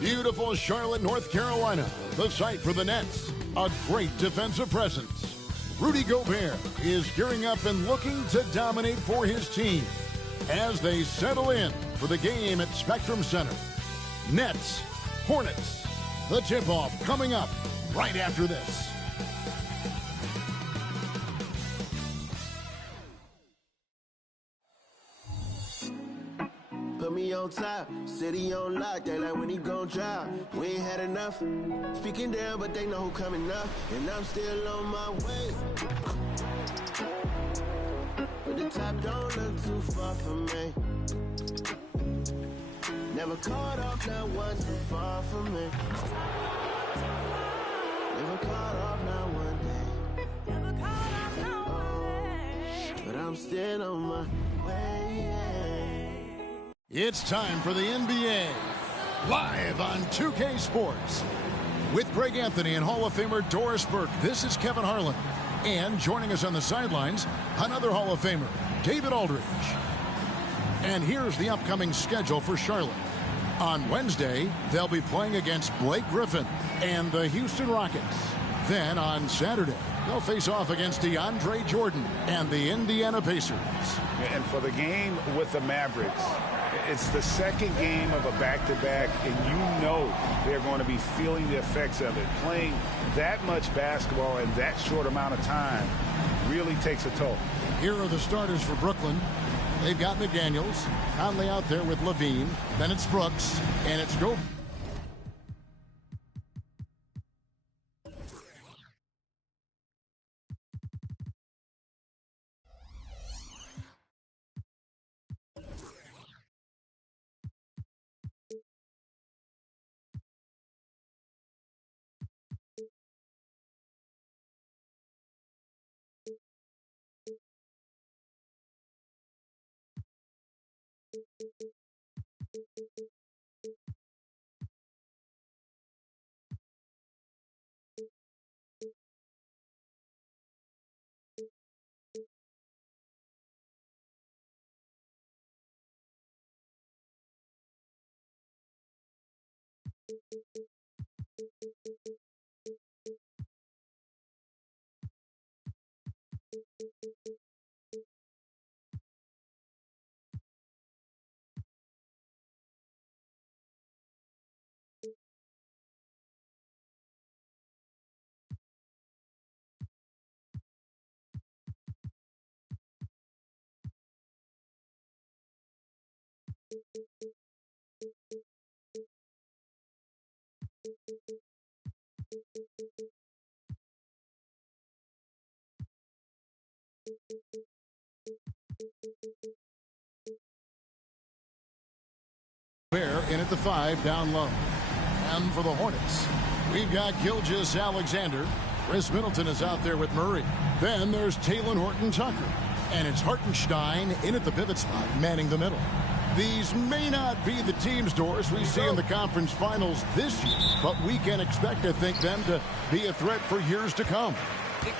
Beautiful Charlotte, North Carolina, the site for the Nets. A great defensive presence. Rudy Gobert is gearing up and looking to dominate for his team as they settle in for the game at Spectrum Center. Nets, Hornets. The tip-off coming up right after this. Put me on top, city on lock, they like when he gon' drop. We ain't had enough, speaking down, but they know who coming up, and I'm still on my way. But the top don't look too far from me. Never caught off, not once too far from me. Never caught off, not one day. Never caught off, not one day. But I'm still on my way. It's time for the NBA, live on 2K Sports. With Greg Anthony and Hall of Famer Doris Burke, this is Kevin Harlan. And joining us on the sidelines, another Hall of Famer, David Aldridge. And here's the upcoming schedule for Charlotte. On Wednesday, they'll be playing against Blake Griffin and the Houston Rockets. Then on Saturday, they'll face off against DeAndre Jordan and the Indiana Pacers. And for the game with the Mavericks, it's the second game of a back-to-back, and you know they're going to be feeling the effects of it. Playing that much basketball in that short amount of time really takes a toll. Here are the starters for Brooklyn. They've got McDaniels, Conley out there with Levine, then it's Brooks, and it's Gobert. In at the 5, down low. And for the Hornets, we've got Gilgeous-Alexander. Chris Middleton is out there with Murray. Then there's Talen Horton-Tucker. And it's Hartenstein in at the pivot spot, manning the middle. These may not be the teams, Doris, we see in the conference finals this year, but we can expect, I think, them to be a threat for years to come.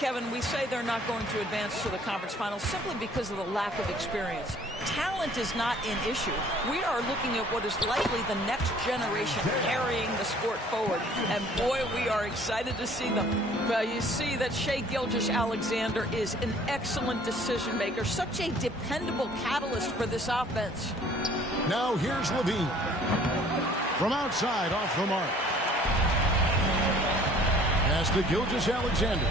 Kevin, we say they're not going to advance to the conference finals simply because of the lack of experience. Talent is not an issue. We are looking at what is likely the next generation carrying the sport forward. And boy, we are excited to see them. You see that Shai Gilgeous-Alexander is an excellent decision maker, such a dependable catalyst for this offense. Now here's Levine. From outside, off the mark. Pass to Gilgeous-Alexander.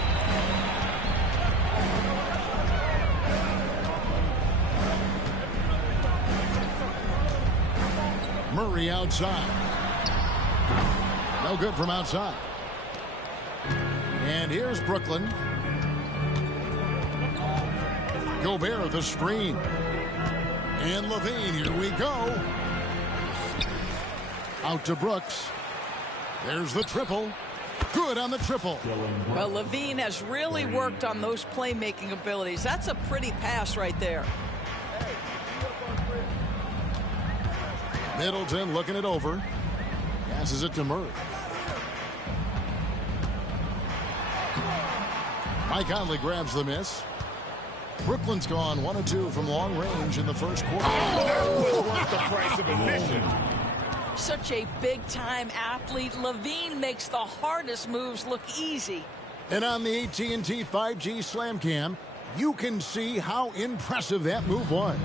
Murray outside. No good from outside. And here's Brooklyn. Gobert the screen. And Levine, here we go. Out to Brooks. There's the triple. Good on the triple. Well, Levine has really worked on those playmaking abilities. That's a pretty pass right there. Middleton looking it over. Passes it to Murray. Mike Conley grabs the miss. Brooklyn's gone 1 of 2 from long range in the first quarter. That was worth the price of admission. Such a big-time athlete. Levine makes the hardest moves look easy. And on the AT&T 5G Slam Cam, you can see how impressive that move was.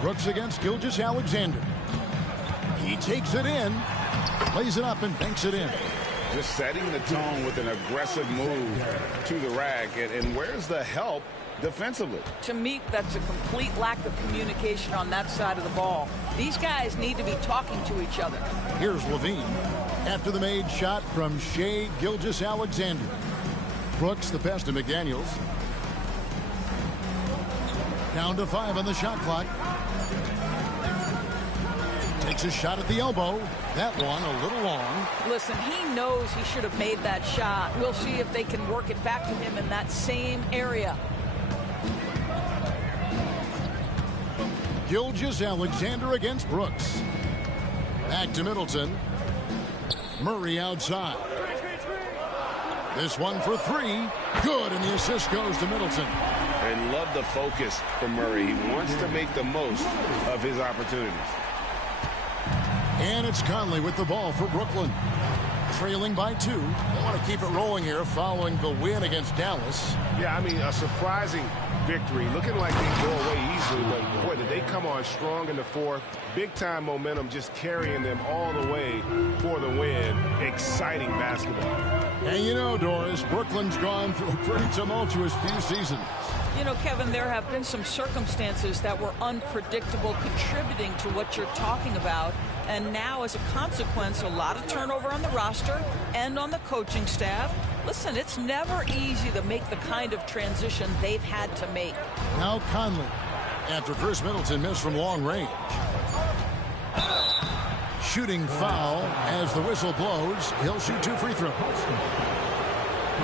Brooks against Gilgeous-Alexander. He takes it in, plays it up, and banks it in. Just setting the tone with an aggressive move to the rack. And where's the help defensively? To me, that's a complete lack of communication on that side of the ball. These guys need to be talking to each other. Here's Levine after the made shot from Shai Gilgeous-Alexander. Brooks the pass to McDaniels. Down to 5 on the shot clock. Takes a shot at the elbow. That one a little long. Listen, he knows he should have made that shot. We'll see if they can work it back to him in that same area. Gilgeous-Alexander against Brooks. Back to Middleton. Murray outside. This one for 3. Good, and the assist goes to Middleton. And love the focus from Murray. He wants to make the most of his opportunities. And it's Conley with the ball for Brooklyn. Trailing by 2. They want to keep it rolling here following the win against Dallas. Yeah, I mean, a surprising victory. Looking like they go away easily, but boy, did they come on strong in the fourth. Big-time momentum just carrying them all the way for the win. Exciting basketball. And you know, Doris, Brooklyn's gone through a pretty tumultuous few seasons. You know, Kevin, there have been some circumstances that were unpredictable contributing to what you're talking about. And now, as a consequence, a lot of turnover on the roster and on the coaching staff. Listen, it's never easy to make the kind of transition they've had to make. Now Conley, after Chris Middleton missed from long range. Shooting foul as the whistle blows. He'll shoot 2 free throws.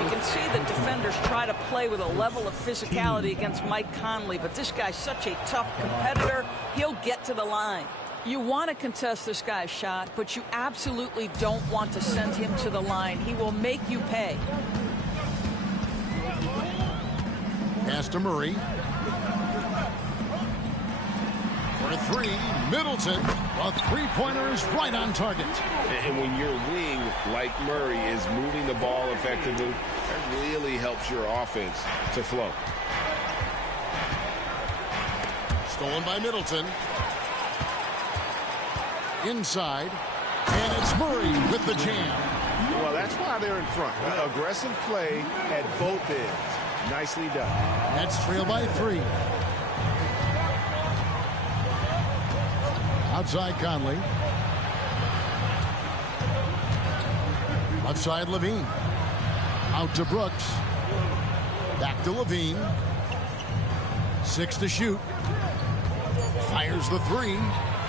You can see the defenders try to play with a level of physicality against Mike Conley, but this guy's such a tough competitor. He'll get to the line. You want to contest this guy's shot, but you absolutely don't want to send him to the line. He will make you pay. Pass to Murray. For 3, Middleton. A three-pointer is right on target. And when your wing, like Murray, is moving the ball effectively, that really helps your offense to flow. Stolen by Middleton. Inside. And it's Murray with the jam. Well, that's why they're in front. Aggressive play at both ends. Nicely done. That's trailed by 3. Outside Conley. Outside Levine. Out to Brooks. Back to Levine. 6 to shoot. Fires the 3.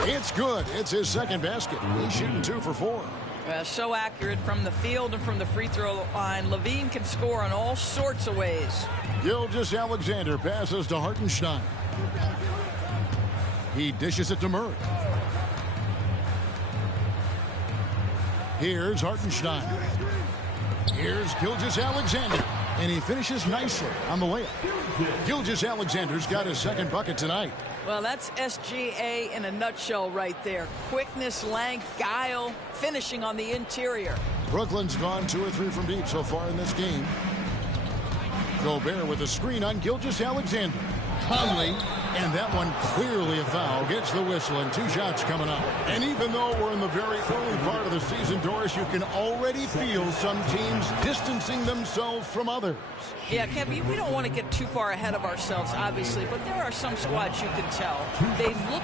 It's good. It's his second basket. He's shooting 2 for 4. So accurate from the field and from the free throw line. Levine can score in all sorts of ways. Gilgeous-Alexander passes to Hartenstein. He dishes it to Murray. Here's Hartenstein. Here's Gilgeous-Alexander. And he finishes nicely on the layup. Gilgeous-Alexander's got his second bucket tonight. Well, that's SGA in a nutshell right there. Quickness, length, guile, finishing on the interior. Brooklyn's gone 2 or 3 from deep so far in this game. Gobert with a screen on Gilgeous-Alexander. Conley, and that one clearly a foul, gets the whistle, and 2 shots coming up. And even though we're in the very early part of the season, Doris, you can already feel some teams distancing themselves from others. Yeah, Kevin, we don't want to get too far ahead of ourselves, obviously, but there are some squads you can tell. They look...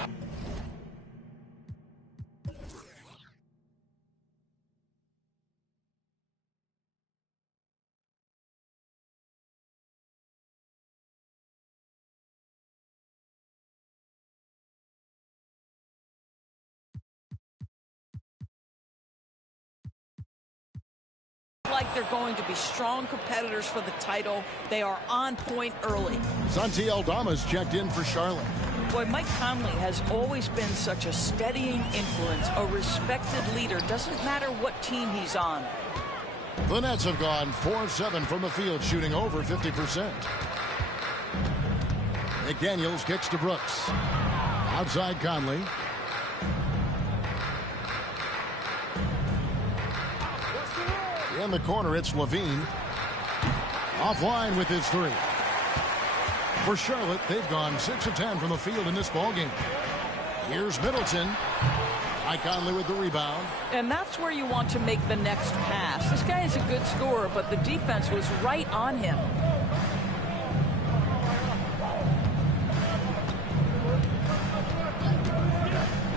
like they're going to be strong competitors for the title. They are on point early. Santi Aldama's checked in for Charlotte. Boy, Mike Conley has always been such a steadying influence, a respected leader. Doesn't matter what team he's on. The Nets have gone 4-7 from the field, shooting over 50%. McDaniels kicks to Brooks. Outside Conley. In the corner, it's Levine. Offline with his three. For Charlotte, they've gone 6 of 10 from the field in this ballgame. Here's Middleton. Conley with the rebound. And that's where you want to make the next pass. This guy is a good scorer, but the defense was right on him.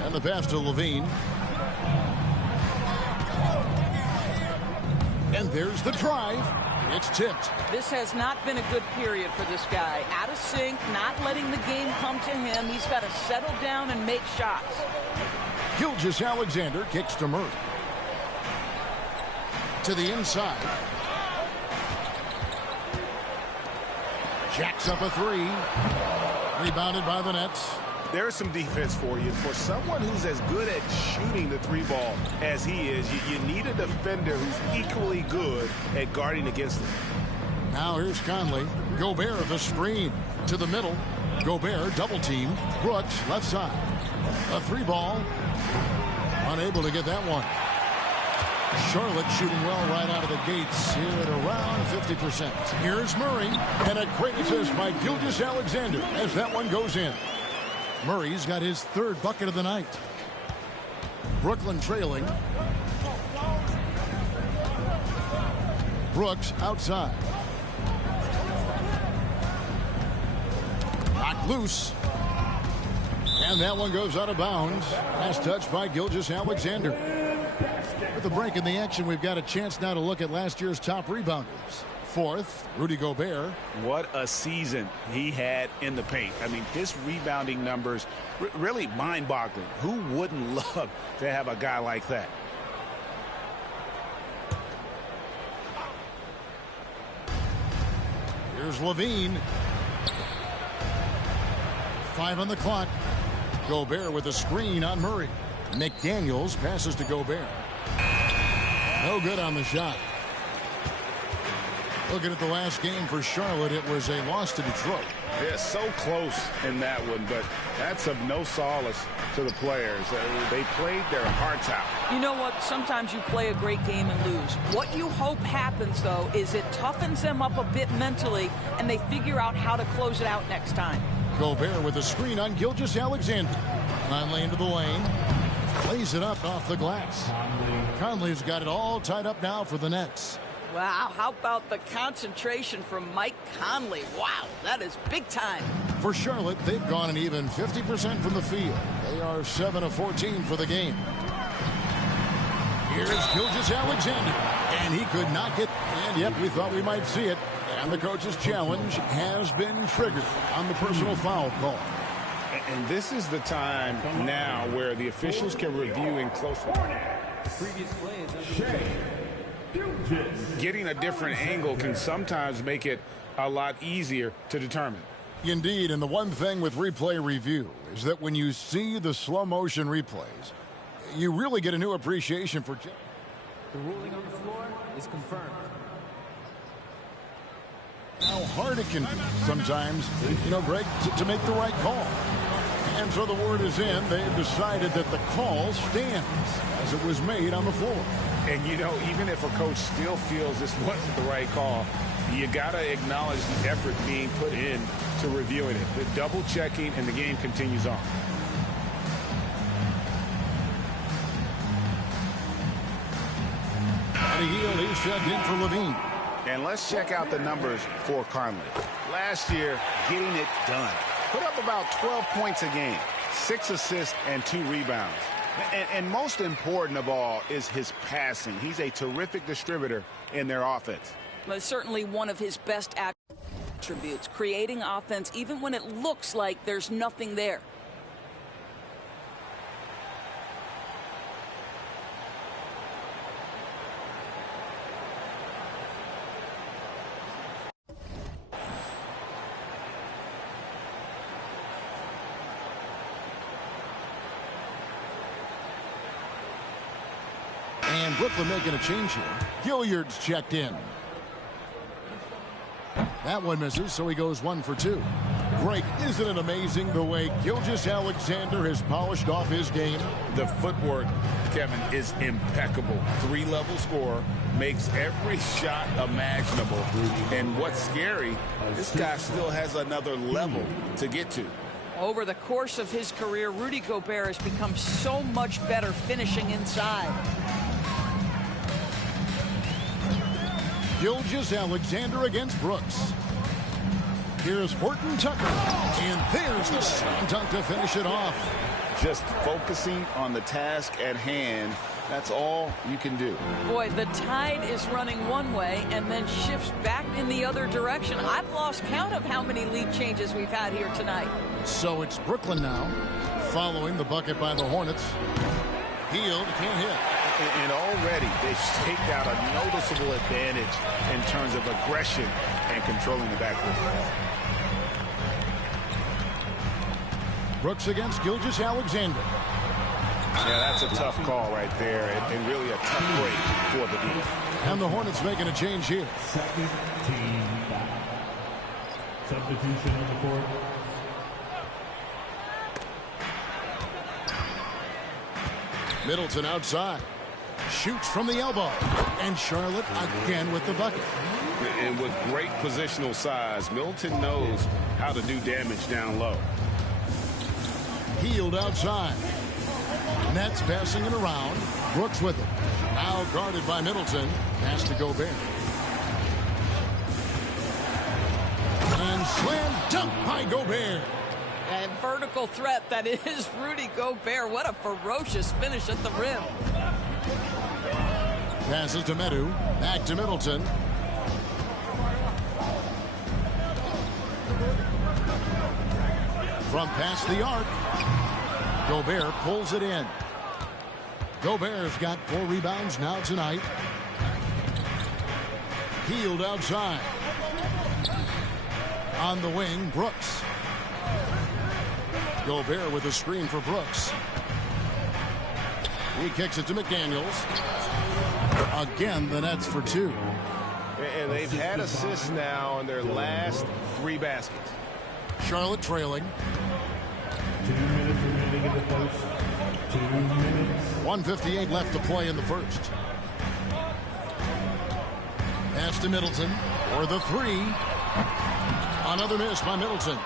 And the pass to Levine. And there's the drive. It's tipped. This has not been a good period for this guy. Out of sync, not letting the game come to him. He's got to settle down and make shots. Gilgeous-Alexander kicks to Murray. To the inside. Jacks up a three. Rebounded by the Nets. There's some defense for you. For someone who's as good at shooting the three ball as he is, you need a defender who's equally good at guarding against him. Now here's Conley. Gobert the screen. To the middle. Gobert double team. Brooks left side. A three ball. Unable to get that one. Charlotte shooting well right out of the gates here at around 50%. Here's Murray. And a great assist by Gilgeous-Alexander as that one goes in. Murray's got his third bucket of the night. Brooklyn trailing. Brooks outside. Knocked loose. And that one goes out of bounds. Last touch by Gilgeous-Alexander. With the break in the action, we've got a chance now to look at last year's top rebounders. Fourth, Rudy Gobert. What a season he had in the paint. I mean, his rebounding numbers really mind-boggling. Who wouldn't love to have a guy like that? Here's Levine. 5 on the clock. Gobert with a screen on Murray. McDaniels passes to Gobert. No good on the shot. Looking at the last game for Charlotte, it was a loss to Detroit. Yeah, so close in that one, but that's of no solace to the players. They played their hearts out. You know what? Sometimes you play a great game and lose. What you hope happens, though, is it toughens them up a bit mentally, and they figure out how to close it out next time. Gobert with a screen on Gilgeous-Alexander. Conley into the lane. Plays it up off the glass. Conley's got it all tied up now for the Nets. Wow, how about the concentration from Mike Conley? Wow, that is big time. For Charlotte, they've gone an even 50% from the field. They are 7 of 14 for the game. Here's Gilgeous-Alexander, and he could not get, and yep, we thought we might see it. And the coach's challenge has been triggered on the personal foul call. And this is the time now where the officials can review in close. Getting a different angle can sometimes make it a lot easier to determine. Indeed, and the one thing with replay review is that when you see the slow motion replays, you really get a new appreciation for. The ruling on the floor is confirmed. How hard it can be sometimes, you know, Greg, to make the right call. And so the word is in. They've decided that the call stands as it was made on the floor. And, you know, even if a coach still feels this wasn't the right call, you got to acknowledge the effort being put in to reviewing it. The double checking, and the game continues on. Buddy Hield, he's checked in for Levine. And let's check out the numbers for Conley. Last year, getting it done. Put up about 12 points a game, 6 assists and 2 rebounds. And most important of all is his passing. He's a terrific distributor in their offense. Well, certainly one of his best attributes, creating offense even when it looks like there's nothing there. And Brooklyn making a change here. Hilliard's checked in. That one misses, so he goes 1 for 2. Greg, isn't it amazing the way Gilgeous-Alexander has polished off his game? The footwork, Kevin, is impeccable. 3-level scorer, makes every shot imaginable. And what's scary, this guy still has another level to get to. Over the course of his career, Rudy Gobert has become so much better finishing inside. Gilgeous-Alexander against Brooks. Here's Horton Tucker, and there's the slam dunk to finish it off. Just focusing on the task at hand, that's all you can do. Boy, the tide is running one way and then shifts back in the other direction. I've lost count of how many lead changes we've had here tonight. So it's Brooklyn now, following the bucket by the Hornets. Hield can't hit. And already they've staked out a noticeable advantage in terms of aggression and controlling the backcourt. Brooks against Gilgeous-Alexander. Yeah, that's a tough call right there, and really a tough break for the defense. And the Hornets making a change here. Second team back. Substitution on the court. Middleton outside. Shoots from the elbow. And Charlotte again with the bucket. And with great positional size, Middleton knows how to do damage down low. Hield outside. Nets passing it around. Brooks with it. Now guarded by Middleton. Pass to Gobert. And slam dunk by Gobert. And vertical threat that is Rudy Gobert. What a ferocious finish at the rim. Passes to Medu. Back to Middleton. From past the arc. Gobert pulls it in. Gobert's got 4 rebounds now tonight. Hield outside. On the wing, Brooks. Gobert with a screen for Brooks. He kicks it to McDaniels. Again, the Nets for 2. And they've had assists now on their last 3 baskets. Charlotte trailing. 2 minutes remaining in the post. 2 minutes. 1:58 left to play in the first. Pass to Middleton for the 3. Another miss by Middleton.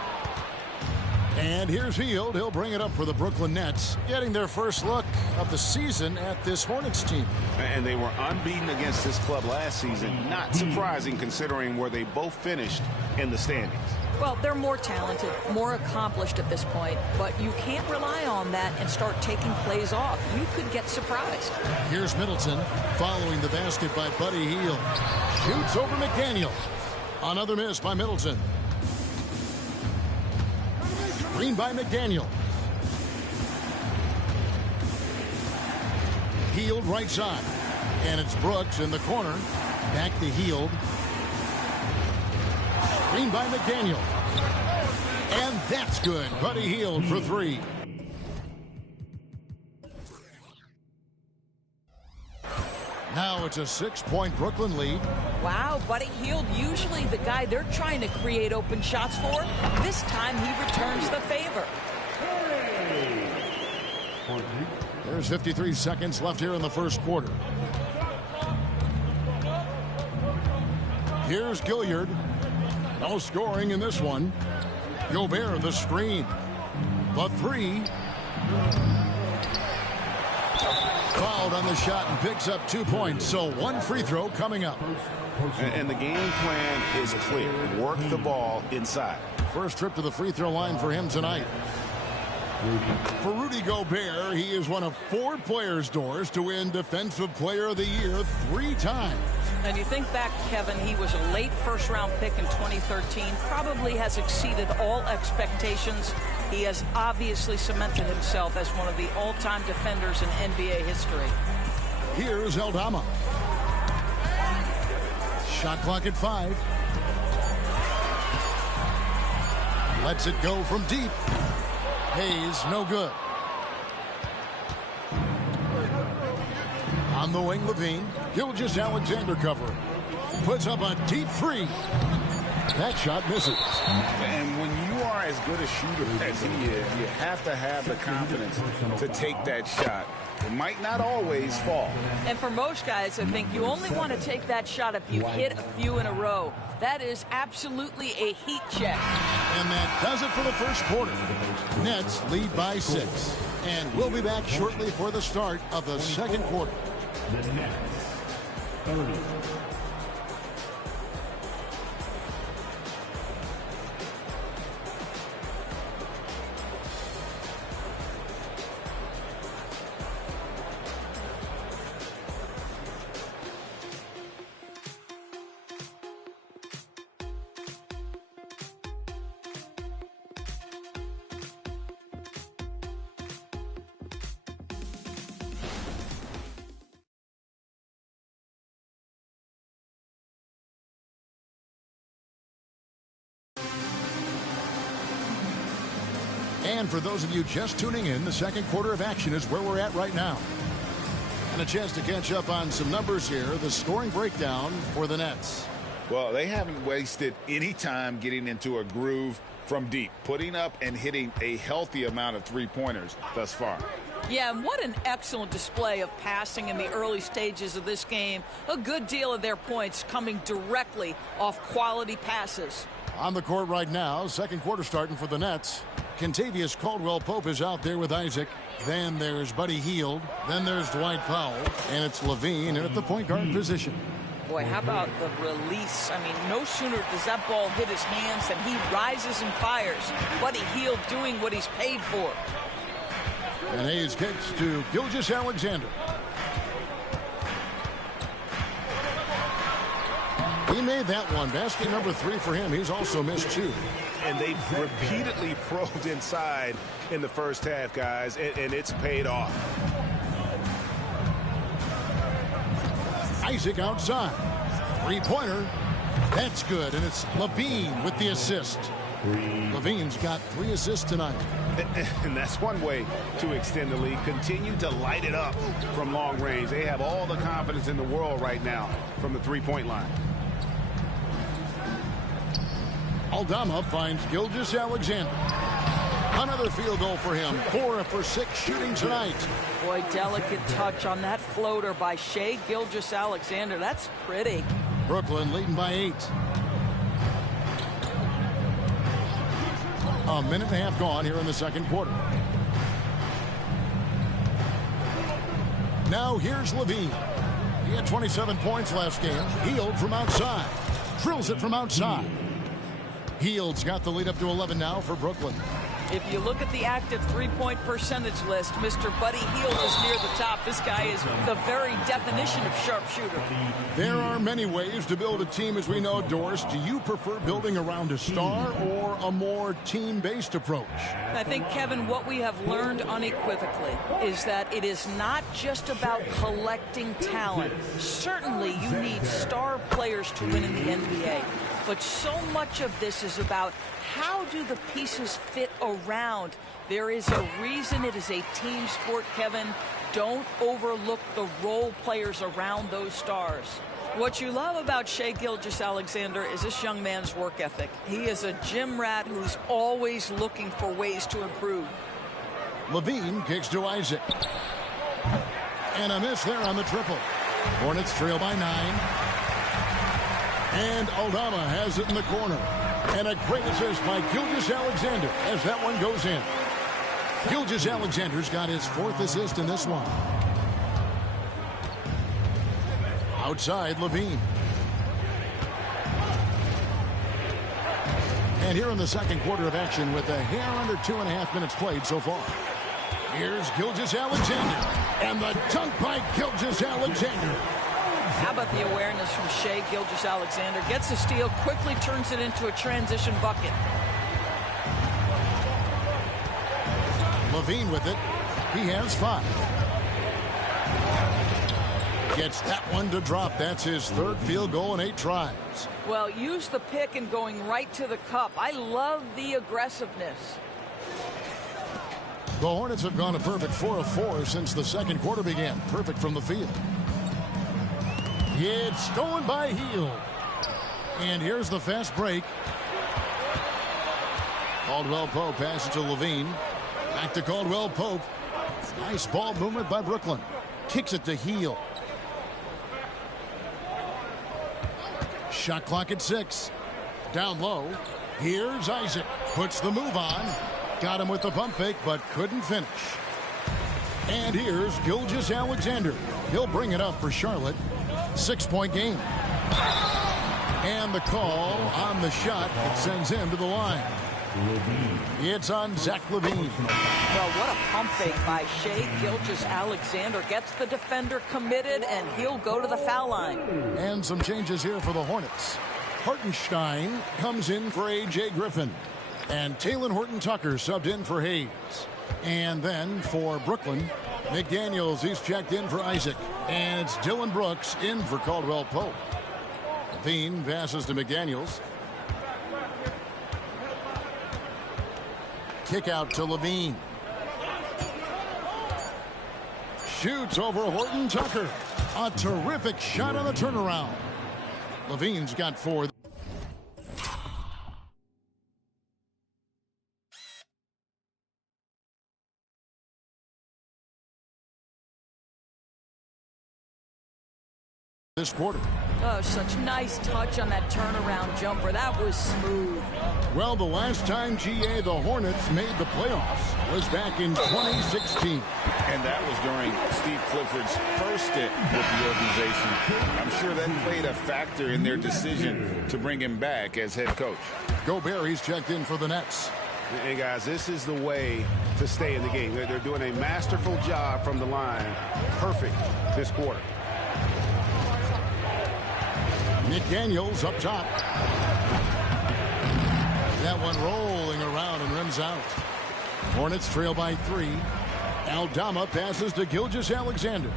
And here's Hield. He'll bring it up for the Brooklyn Nets, getting their first look of the season at this Hornets team. And they were unbeaten against this club last season. Not surprising considering where they both finished in the standings. Well, they're more talented, more accomplished at this point, but you can't rely on that and start taking plays off. You could get surprised. Here's Middleton following the basket by Buddy Hield. Shoots over McDaniel. Another miss by Middleton. Screen by McDaniel. Hield right side. And it's Brooks in the corner. Back to Hield. Screen by McDaniel. And that's good. Buddy Hield for 3. Now it's a 6-point Brooklyn lead. Wow, Buddy Hield, usually the guy they're trying to create open shots for. This time he returns the favor. There's 53 seconds left here in the first quarter. Here's Gilliard. No scoring in this one. Gobert the screen. The 3. Fouled on the shot and picks up 2 points. So 1 free throw coming up. And the game plan is clear. Work the ball inside. First trip to the free throw line for him tonight. For Rudy Gobert, he is one of 4 players, Doors, to win Defensive Player of the Year 3 times. And you think back, Kevin, he was a late first-round pick in 2013. Probably has exceeded all expectations. He has obviously cemented himself as one of the all-time defenders in NBA history. Here's Aldama. Shot clock at 5. Lets it go from deep. Hayes, no good. On the wing, Levine. Gilgeous-Alexander covering. Puts up a deep 3. That shot misses. And when you are as good a shooter as he is, you have to have the confidence to take that shot. It might not always fall. And for most guys, I think you only want to take that shot if you've hit a few in a row. That is absolutely a heat check. And that does it for the first quarter. Nets lead by 6. And we'll be back shortly for the start of the second quarter. The Nets, 30. And for those of you just tuning in, the second quarter of action is where we're at right now. And a chance to catch up on some numbers here. The scoring breakdown for the Nets. Well, they haven't wasted any time getting into a groove from deep, putting up and hitting a healthy amount of three-pointers thus far. Yeah, and what an excellent display of passing in the early stages of this game. A good deal of their points coming directly off quality passes. On the court right now, second quarter starting for the Nets. Kentavious Caldwell-Pope is out there with Isaac. Then there's Buddy Hield. Then there's Dwight Powell. And it's Levine in at the point guard position. Boy, how about the release? I mean, no sooner does that ball hit his hands than he rises and fires. Buddy Hield doing what he's paid for. And Hayes kicks to Gilgeous-Alexander. He made that one. Basket number 3 for him. He's also missed 2. And they've repeatedly probed inside in the first half, guys, and it's paid off. Isaac outside. Three-pointer. That's good, and it's Levine with the assist. Levine's got 3 assists tonight. And that's one way to extend the lead. Continue to light it up from long range. They have all the confidence in the world right now from the three-point line. Aldama finds Gilgeous-Alexander. Another field goal for him. 4 for 6 shooting tonight. Boy, delicate touch on that floater by Shai Gilgeous-Alexander. That's pretty. Brooklyn leading by 8. A minute and a half gone here in the second quarter. Now here's Levine. He had 27 points last game. Hield from outside. Drills it from outside. Hield's got the lead up to 11 now for Brooklyn. If you look at the active three-point percentage list, Mr. Buddy Hield is near the top. This guy is the very definition of sharpshooter. There are many ways to build a team, as we know, Doris. Do you prefer building around a star or a more team-based approach? I think, Kevin, what we have learned unequivocally is that it is not just about collecting talent. Certainly, you need star players to win in the NBA. But so much of this is about how do the pieces fit around. There is a reason it is a team sport, Kevin. Don't overlook the role players around those stars. What you love about Shai Gilgeous-Alexander is this young man's work ethic. He is a gym rat who's always looking for ways to improve. Levine kicks to Isaac. And a miss there on the triple. Hornets trail by 9. And Aldama has it in the corner. And a great assist by Gilgeous-Alexander as that one goes in. Gilgeous-Alexander's got his 4th assist in this one. Outside, Levine. And here in the second quarter of action with a hair under 2.5 minutes played so far. Here's Gilgeous-Alexander. And the dunk by Gilgeous-Alexander. How about the awareness from Shai Gilgeous-Alexander? Gets a steal, quickly turns it into a transition bucket. Levine with it. He has 5. Gets that one to drop. That's his 3rd field goal in 8 tries. Well, use the pick and going right to the cup. I love the aggressiveness. The Hornets have gone a perfect 4 of 4 since the second quarter began. Perfect from the field. It's stolen by Hield. And here's the fast break. Caldwell Pope passes to Levine. Back to Caldwell Pope. Nice ball movement by Brooklyn. Kicks it to Heel. Shot clock at 6. Down low. Here's Isaac. Puts the move on. Got him with the pump fake, but couldn't finish. And here's Gilgeous-Alexander. He'll bring it up for Charlotte. 6-point game. And the call on the shot that sends him to the line. It's on Zach LaVine. Well, what a pump fake by Shai Gilgeous-Alexander. Gets the defender committed, and he'll go to the foul line. And some changes here for the Hornets. Hartenstein comes in for A.J. Griffin. And Talen Horton-Tucker subbed in for Hayes. And then for Brooklyn, McDaniels, he's checked in for Isaac. And it's Dylan Brooks in for Caldwell Pope. LaVine passes to McDaniels. Kick out to LaVine. Shoots over Horton-Tucker. A terrific shot on the turnaround. LaVine's got 4. This quarter. Oh, such nice touch on that turnaround jumper. That was smooth. Well, the last time, GA, the Hornets made the playoffs was back in 2016. And that was during Steve Clifford's first stint with the organization. I'm sure that played a factor in their decision to bring him back as head coach. Gobert, he's checked in for the Nets. Hey, guys, this is the way to stay in the game. They're doing a masterful job from the line. Perfect this quarter. McDaniels up top. That one rolling around and rims out. Hornets trail by 3. Aldama passes to Gilgeous-Alexander.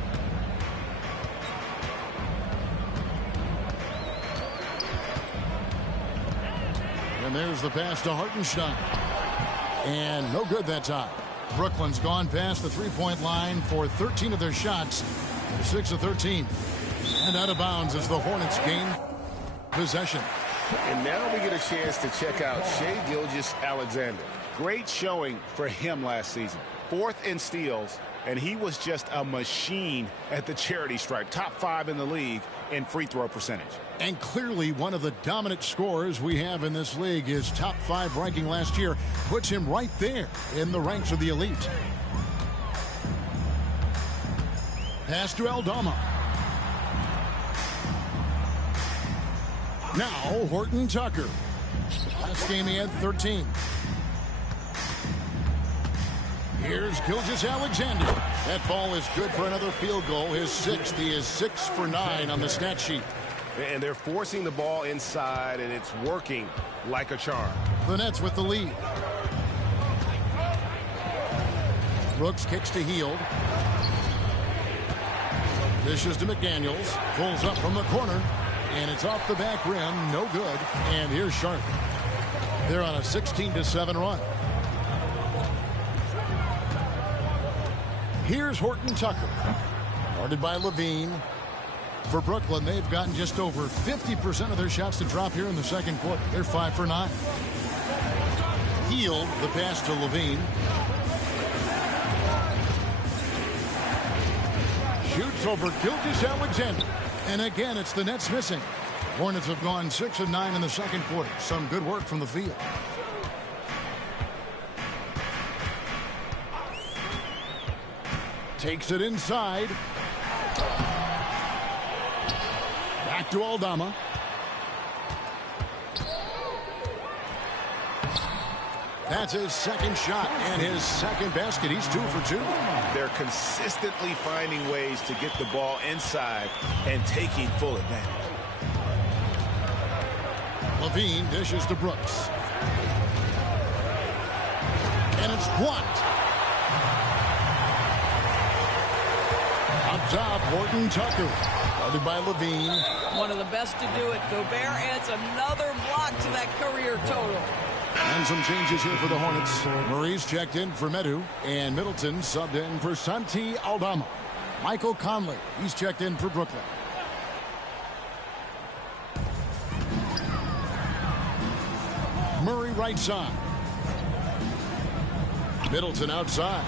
And there's the pass to Hartenstein. And no good that time. Brooklyn's gone past the three-point line for 13 of their shots. They're 6 of 13. And out of bounds as the Hornets gain possession. And now we get a chance to check out Shai Gilgeous-Alexander. Great showing for him last season. 4th in steals, and he was just a machine at the charity stripe. Top 5 in the league in free throw percentage. And clearly one of the dominant scorers we have in this league. His top 5 ranking last year puts him right there in the ranks of the elite. Pass to Aldama. Now Horton-Tucker. Last game he had 13. Here's Gilgeous-Alexander. That ball is good for another field goal. His 6th. He is 6 for 9 on the stat sheet. And they're forcing the ball inside, and it's working like a charm. The Nets with the lead. Brooks kicks to Hield. Dishes to McDaniels. Pulls up from the corner. And it's off the back rim. No good. And here's Sharp. They're on a 16-7 run. Here's Horton-Tucker. Guarded by LaVine. For Brooklyn, they've gotten just over 50% of their shots to drop here in the second quarter. They're 5 for 9. Hield, the pass to LaVine. Shoots over Gilgeous-Alexander. And again, it's the Nets missing. Hornets have gone 6 of 9 in the second quarter. Some good work from the field. Takes it inside. Back to Aldama. That's his second shot and his second basket. He's 2 for 2. They're consistently finding ways to get the ball inside and taking full advantage. LaVine dishes to Brooks. And it's blocked. Up top, Horton-Tucker. Guarded by LaVine. One of the best to do it. Gobert adds another block to that career total. And some changes here for the Hornets. Murray's checked in for Medu. And Middleton subbed in for Santi Aldama. Michael Conley, he's checked in for Brooklyn. Murray right side. Middleton outside.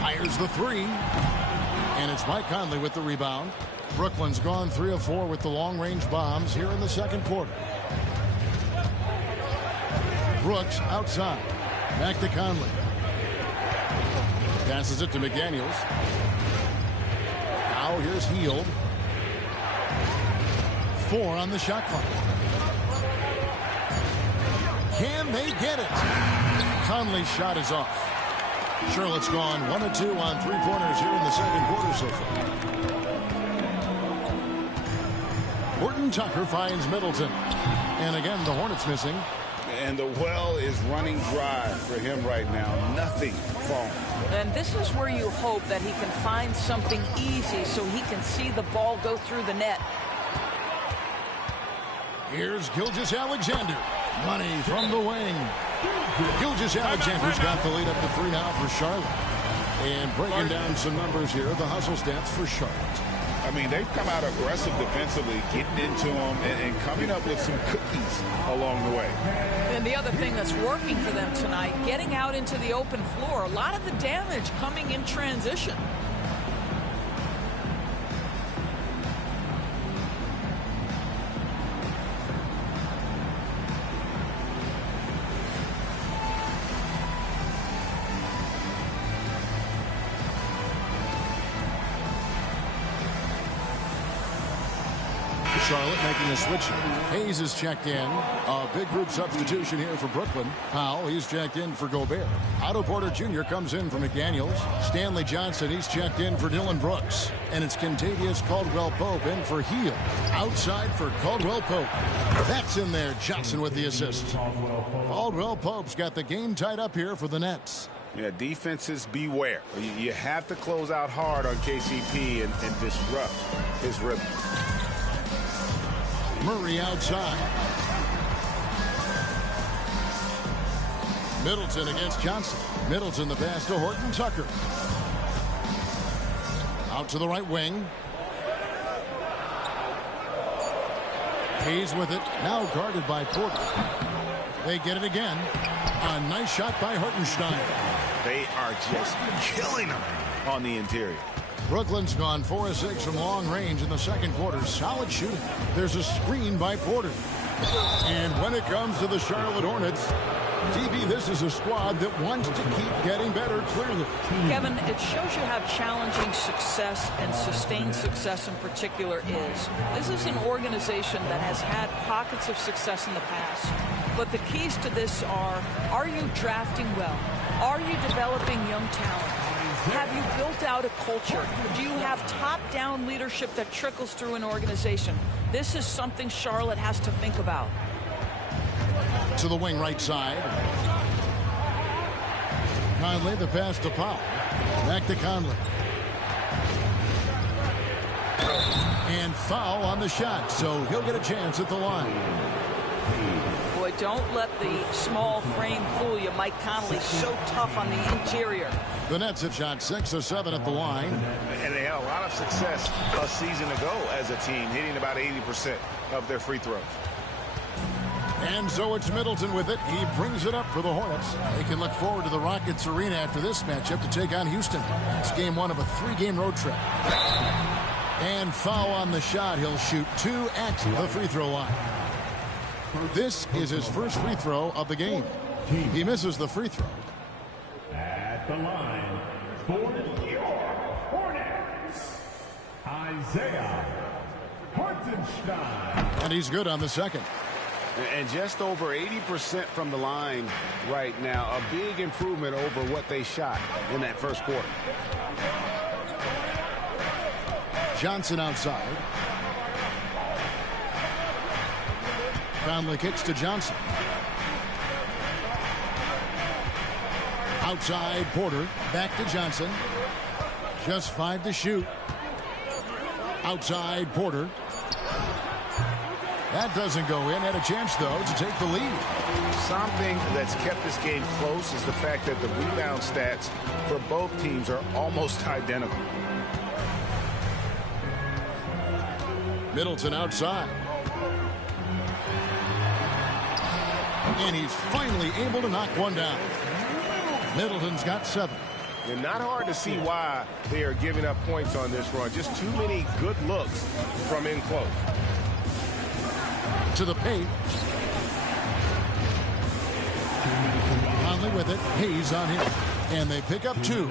Fires the three. And it's Mike Conley with the rebound. Brooklyn's gone 3 of 4 with the long-range bombs here in the second quarter. Brooks outside. Back to Conley. Passes it to McDaniels. Now here's Hield. 4 on the shot clock. Can they get it? Conley's shot is off. Charlotte's gone 1 of 2 on 3-pointers here in the second quarter so far. Horton Tucker finds Middleton. And again, the Hornets missing. And the well is running dry for him right now. Nothing falling. And this is where you hope that he can find something easy so he can see the ball go through the net. Here's Gilgeous-Alexander. Money from the wing. Gilgeous-Alexander's got the lead up to 3 now for Charlotte. And breaking down some numbers here, the hustle stats for Charlotte. I mean, they've come out aggressive defensively, getting into them and coming up with some cookies along the way. And the other thing that's working for them tonight, getting out into the open floor. A lot of the damage coming in transition. Charlotte making a switch. Hayes is checked in. A big group substitution here for Brooklyn. Powell, he's checked in for Gobert. Otto Porter Jr. comes in for McDaniels. Stanley Johnson, he's checked in for Dylan Brooks. And it's Kentavious Caldwell-Pope in for Hield. Outside for Caldwell-Pope. That's in there. Johnson with the assist. Caldwell-Pope's got the game tied up here for the Nets. Yeah, defenses beware. You have to close out hard on KCP and disrupt his rhythm. Murray outside. Middleton against Johnson. Middleton the pass to Horton Tucker. Out to the right wing. Hayes with it. Now guarded by Porter. They get it again. A nice shot by Hartenstein. They are just killing them on the interior. Brooklyn's gone 4 of 6 from long range in the second quarter. Solid shooting. There's a screen by Porter. And when it comes to the Charlotte Hornets, TV, this is a squad that wants to keep getting better, clearly. Kevin, it shows you how challenging success and sustained success in particular is. This is an organization that has had pockets of success in the past. But the keys to this are you drafting well? Are you developing young talent? Have you built out a culture? Do you have top-down leadership that trickles through an organization? This is something Charlotte has to think about. To the wing right side. Conley, the pass to Powell. Back to Conley. And foul on the shot, so he'll get a chance at the line. Boy, don't let the small frame fool you. Mike Conley so tough on the interior. The Nets have shot 6 of 7 at the line. And they had a lot of success a season ago as a team, hitting about 80% of their free throws. And so it's Middleton with it. He brings it up for the Hornets. They can look forward to the Rockets arena after this matchup to take on Houston. It's game 1 of a 3-game road trip. And foul on the shot. He'll shoot 2 at the free throw line. This is his first free throw of the game. He misses the free throw. At the line for your Hornets, Isaiah Hartenstein. And he's good on the second. And just over 80% from the line right now. A big improvement over what they shot in that first quarter. Johnson outside. Conley kicks to Johnson. Outside Porter. Back to Johnson. Just 5 to shoot. Outside Porter. That doesn't go in. Had a chance, though, to take the lead. Something that's kept this game close is the fact that the rebound stats for both teams are almost identical. Middleton outside. And he's finally able to knock one down. Middleton's got 7. And not hard to see why they are giving up points on this run. Just too many good looks from in close. To the paint. Conley with it. Hayes on him. And they pick up 2.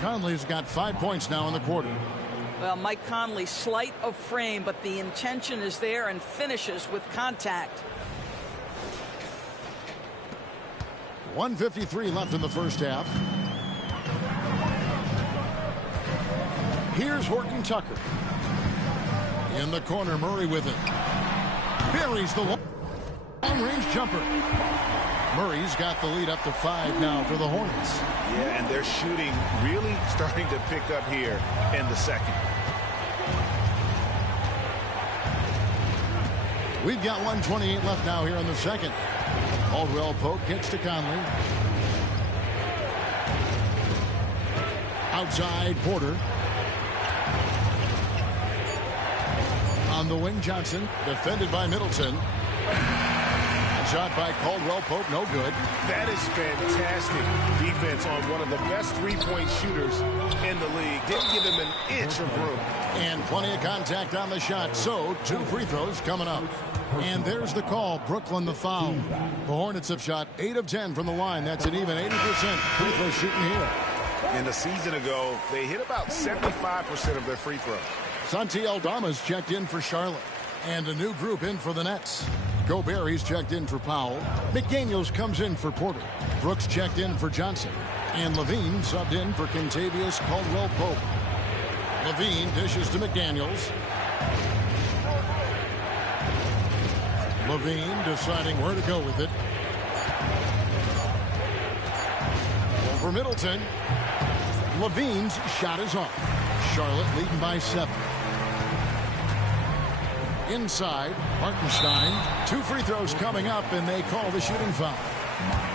Conley's got 5 points now in the quarter. Well, Mike Conley, slight of frame, but the intention is there and finishes with contact. 1:53 left in the first half. Here's Horton Tucker. In the corner, Murray with it. Buries the long-range jumper. Murray's got the lead up to 5 now for the Hornets. Yeah, and their shooting really starting to pick up here in the second. We've got 1:28 left now here in the second. Caldwell Pope gets to Conley. Outside Porter. On the wing, Johnson, defended by Middleton. Shot by Caldwell Pope, no good. That is fantastic defense on one of the best three-point shooters in the league. Didn't give him an inch of room. And plenty of contact on the shot, so 2 free throws coming up. And there's the call, Brooklyn the foul. The Hornets have shot 8 of 10 from the line. That's an even 80% free throw shooting here. And a season ago, they hit about 75% of their free throws. Santi Aldama's checked in for Charlotte. And a new group in for the Nets. Gobert, he's checked in for Powell. McDaniels comes in for Porter. Brooks checked in for Johnson. And Levine subbed in for Kentavious Caldwell-Pope. Levine dishes to McDaniels. Levine deciding where to go with it. Over Middleton. Levine's shot is off. Charlotte leading by 7. Inside, Hartenstein. 2 free throws coming up, and they call the shooting foul.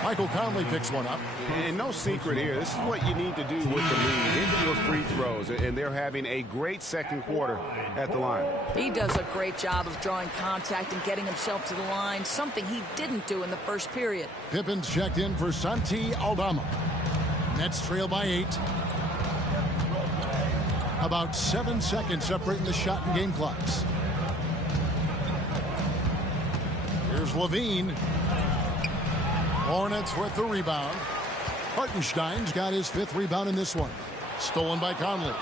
Michael Conley picks one up. And no secret here. This is what you need to do with the lead. Hit your free throws, and they're having a great second quarter at the line. He does a great job of drawing contact and getting himself to the line, something he didn't do in the first period. Pippen's checked in for Santi Aldama. Nets trail by 8. About 7 seconds separating the shot and game clocks. Here's Levine. Hornets with the rebound. Hartenstein's got his 5th rebound in this one. Stolen by Conley.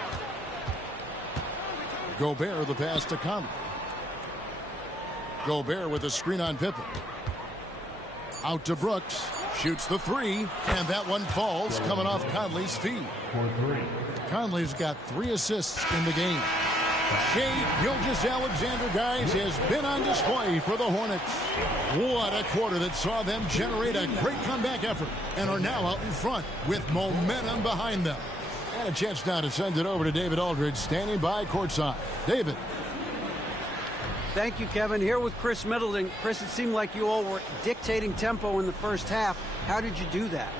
Gobert the pass to Conley. Gobert with a screen on Pippen. Out to Brooks. Shoots the 3. And that one falls coming off Conley's feet. Conley's got 3 assists in the game. Shai Gilgeous-Alexander, guys, has been on display for the Hornets. What a quarter that saw them generate a great comeback effort and are now out in front with momentum behind them. And a chance now to send it over to David Aldridge, standing by courtside. David. Thank you, Kevin. Here with Chris Middleton. Chris, it seemed like you all were dictating tempo in the first half. How did you do that?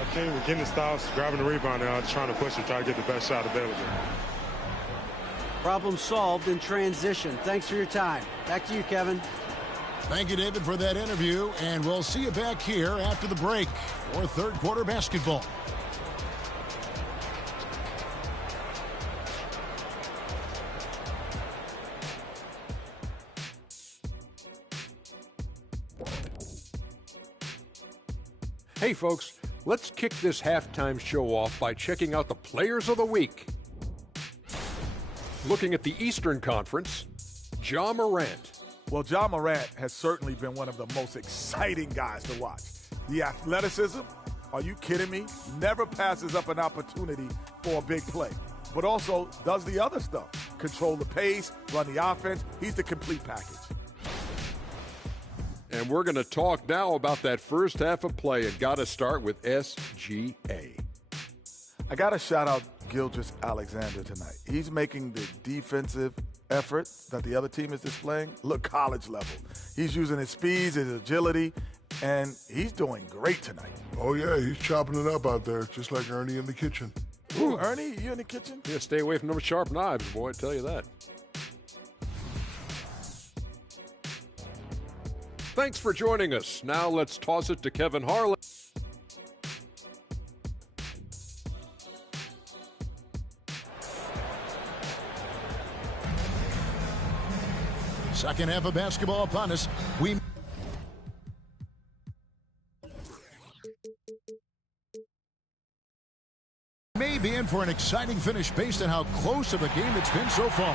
I think we're getting the stops, grabbing the rebound, and I was trying to push it, try to get the best shot available. Problem solved in transition. Thanks for your time. Back to you, Kevin. Thank you, David, for that interview, and we'll see you back here after the break for third quarter basketball. Hey, folks, let's kick this halftime show off by checking out the Players of the Week. Looking at the Eastern Conference, Ja Morant. Well, Ja Morant has certainly been one of the most exciting guys to watch. The athleticism, are you kidding me? Never passes up an opportunity for a big play, but also does the other stuff. Control the pace, run the offense. He's the complete package. And we're going to talk now about that first half of play, and got to start with SGA. I got to shout out Gilgeous-Alexander tonight. He's making the defensive effort that the other team is displaying look college level. He's using his speed, his agility, and he's doing great tonight. Oh, yeah, he's chopping it up out there, just like Ernie in the kitchen. Ooh, Ernie, you in the kitchen? Yeah, stay away from them sharp knives, boy, I tell you that. Thanks for joining us. Now let's toss it to Kevin Harlan. Second half of basketball upon us. We may be in for an exciting finish based on how close of a game it's been so far.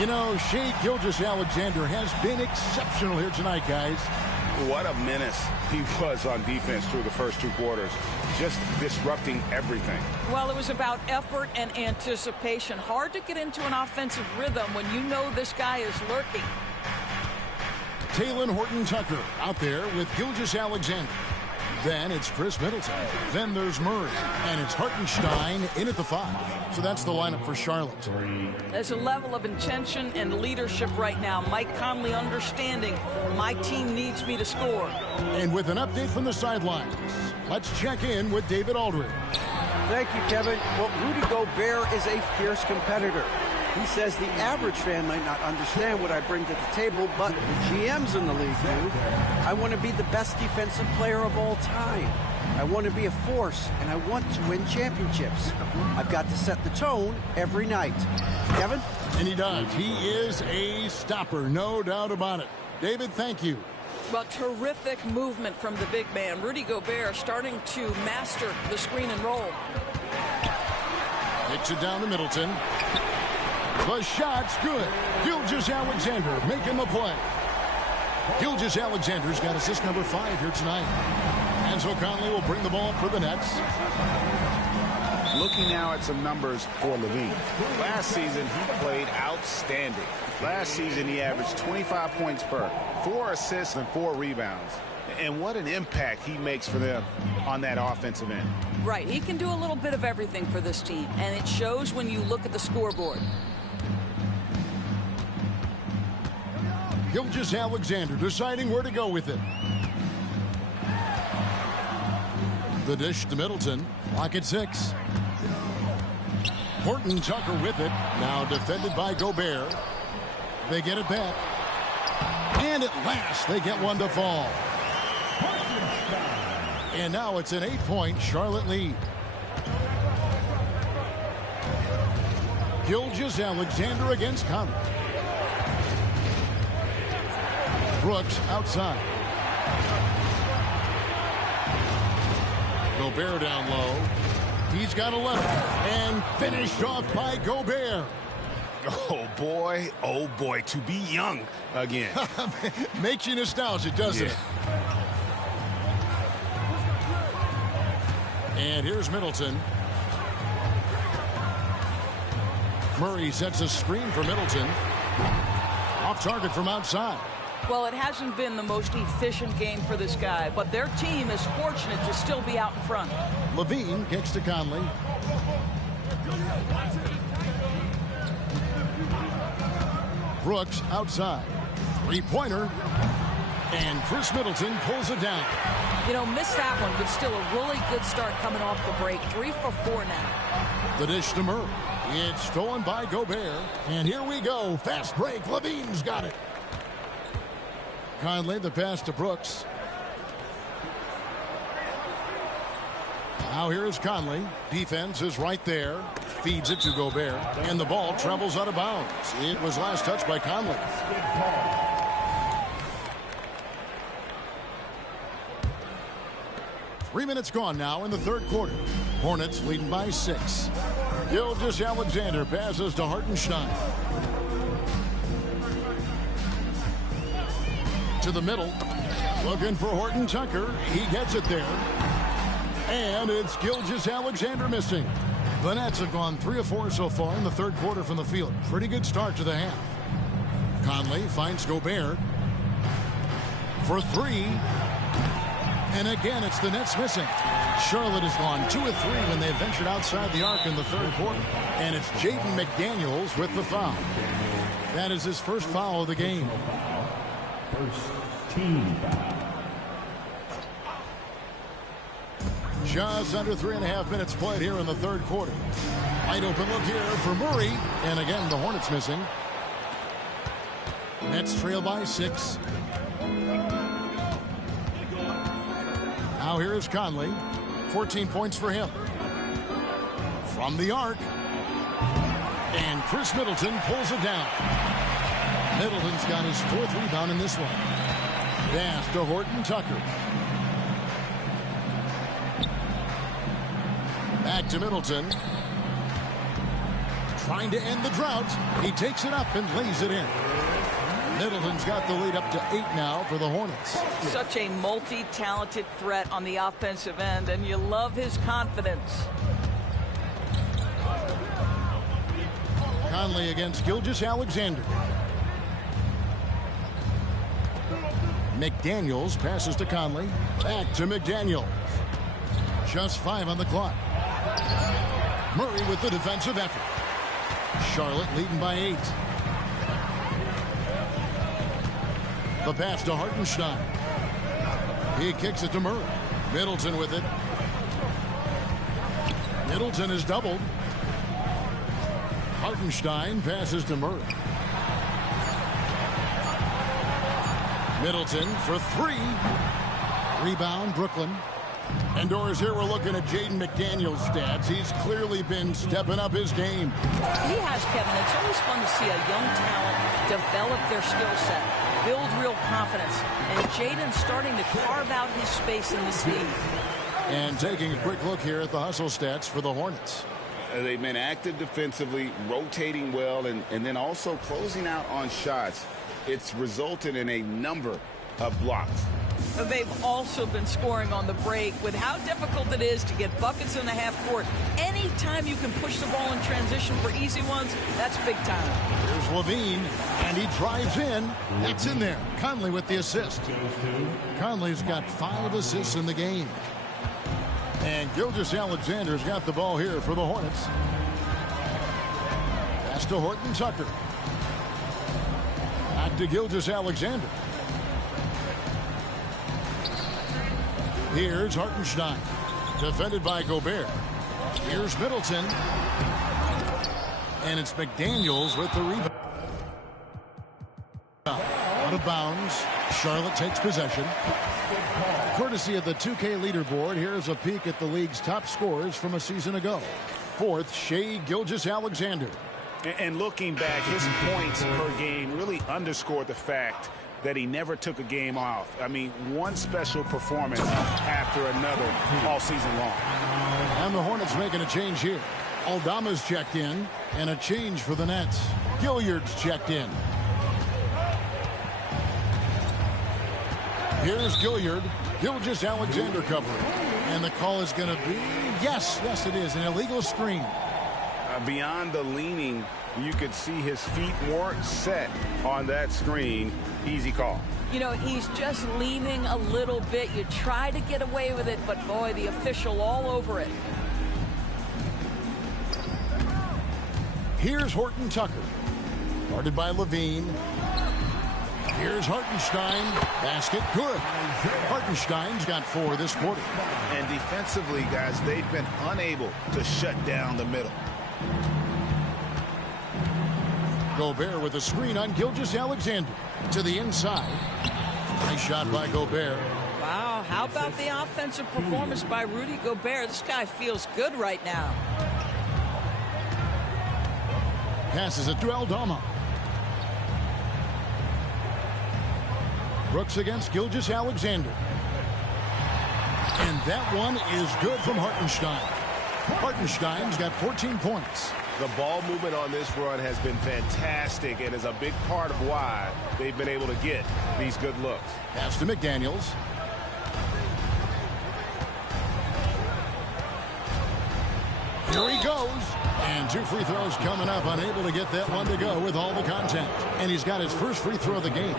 You know, Shai Gilgeous-Alexander has been exceptional here tonight, guys. What a menace he was on defense through the first 2 quarters, just disrupting everything. Well, it was about effort and anticipation. Hard to get into an offensive rhythm when you know this guy is lurking. Talen Horton-Tucker out there with Gilgeous-Alexander. Then it's Chris Middleton. Then there's Murray. And it's Hartenstein in at the 5. So that's the lineup for Charlotte. There's a level of intention and leadership right now. Mike Conley understanding my team needs me to score. And with an update from the sidelines, let's check in with David Aldridge. Thank you, Kevin. Well, Rudy Gobert is a fierce competitor. He says the average fan might not understand what I bring to the table, but the GMs in the league do. I want to be the best defensive player of all time. I want to be a force, and I want to win championships. I've got to set the tone every night. Kevin? And he does. He is a stopper, no doubt about it. David, thank you. Well, terrific movement from the big man. Rudy Gobert starting to master the screen and roll. Kicks it down to Middleton. The shot's good. Gilgeous-Alexander making the play. Gilgeous-Alexander's got assist number 5 here tonight. And so Conley will bring the ball up for the Nets. Looking now at some numbers for Levine. Last season, he played outstanding. Last season, he averaged 25 points per, 4 assists and 4 rebounds. And what an impact he makes for them on that offensive end. Right. He can do a little bit of everything for this team, and it shows when you look at the scoreboard. Gilgeous-Alexander deciding where to go with it. The dish to Middleton. Clock at 6. Horton-Tucker with it. Now defended by Gobert. They get it back. And at last, they get one to fall. And now it's an 8-point Charlotte lead. Gilgeous-Alexander against Conley. Brooks outside. Gobert down low. He's got 11. And finished off by Gobert. Oh, boy, to be young again. Makes you nostalgic, doesn't it? And here's Middleton. Murray sets a screen for Middleton. Off target from outside. Well, it hasn't been the most efficient game for this guy, but their team is fortunate to still be out in front. Levine kicks to Conley. Brooks outside. 3-pointer. And Chris Middleton pulls it down. You know, missed that one, but still a really good start coming off the break. 3 for 4 now. The dish to Murray. It's stolen by Gobert. And here we go. Fast break. Levine's got it. Conley, the pass to Brooks. Now here's Conley. Defense is right there. Feeds it to Gobert. And the ball travels out of bounds. It was last touched by Conley. Three minutes gone now in the third quarter. Hornets leading by 6. Gilgeous-Alexander passes to Hartenstein. To the middle. Looking for Horton-Tucker. He gets it there. And it's Gilgeous-Alexander missing. The Nets have gone 3 of 4 so far in the third quarter from the field. Pretty good start to the half. Conley finds Gobert for 3. And again, it's the Nets missing. Charlotte has gone 2 of 3 when they've ventured outside the arc in the third quarter. And it's Jaden McDaniels with the foul. That is his first foul of the game. First team foul. Just under 3.5 minutes played here in the third quarter. Wide open look here for Murray. And again, the Hornets missing. Nets trail by 6. Now here is Conley. 14 points for him. From the arc. And Chris Middleton pulls it down. Middleton's got his 4th rebound in this one. Pass to Horton Tucker. Back to Middleton. Trying to end the drought. He takes it up and lays it in. Middleton's got the lead up to 8 now for the Hornets. Such a multi-talented threat on the offensive end, and you love his confidence. Conley against Gilgeous-Alexander. McDaniels passes to Conley. Back to McDaniels. Just 5 on the clock. Murray with the defensive effort. Charlotte leading by 8. The pass to Hartenstein. He kicks it to Murray. Middleton with it. Middleton is doubled. Hartenstein passes to Murray. Middleton for 3. Rebound, Brooklyn. Indoors here, we're looking at Jaden McDaniels' stats. He's clearly been stepping up his game. He has, Kevin. It's always fun to see a young talent develop their skill set, build real confidence, and Jaden's starting to carve out his space in this league. And taking a quick look here at the hustle stats for the Hornets. They've been active defensively, rotating well, and then also closing out on shots. It's resulted in a number of blocks. They've also been scoring on the break. With how difficult it is to get buckets in the half court, anytime you can push the ball in transition for easy ones, that's big time. Here's Levine, and he drives in. That's in there. Conley with the assist. Conley's got 5 assists in the game. And Gilgeous-Alexander's got the ball here for the Hornets. Pass to Horton Tucker. Back to Gilgeous-Alexander. Here's Hartenstein. Defended by Gobert. Here's Middleton. And it's McDaniels with the rebound. Out of bounds. Charlotte takes possession. Courtesy of the 2K leaderboard, here's a peek at the league's top scorers from a season ago. 4th, Shai Gilgeous-Alexander. And looking back, his points per game really underscored the fact that he never took a game off. I mean, one special performance after another all season long. And the Hornets making a change here. Aldama's checked in, and a change for the Nets. Gilliard's checked in. Here's Gilliard. Gilgeous-Alexander covering. And the call is going to be, yes, it is, an illegal screen. Beyond the leaning, you could see his feet weren't set on that screen. Easy call. You know, he's just leaning a little bit. You try to get away with it, but boy, the official all over it. Here's Horton Tucker. Guarded by Levine. Here's Hartenstein. Basket good. Hartenstein's got 4 this quarter. And defensively, guys, they've been unable to shut down the middle. Gobert with a screen on Gilgeous-Alexander. To the inside. Nice shot by Gobert. Wow, how about the offensive performance by Rudy Gobert? This guy feels good right now. Passes it to Aldama. Brooks against Gilgeous-Alexander. And that one is good from Hartenstein. Hartenstein's got 14 points. The ball movement on this run has been fantastic and is a big part of why they've been able to get these good looks. Pass to McDaniels. Here he goes. And 2 free throws coming up. Unable to get that one to go with all the contact. And he's got his first free throw of the game.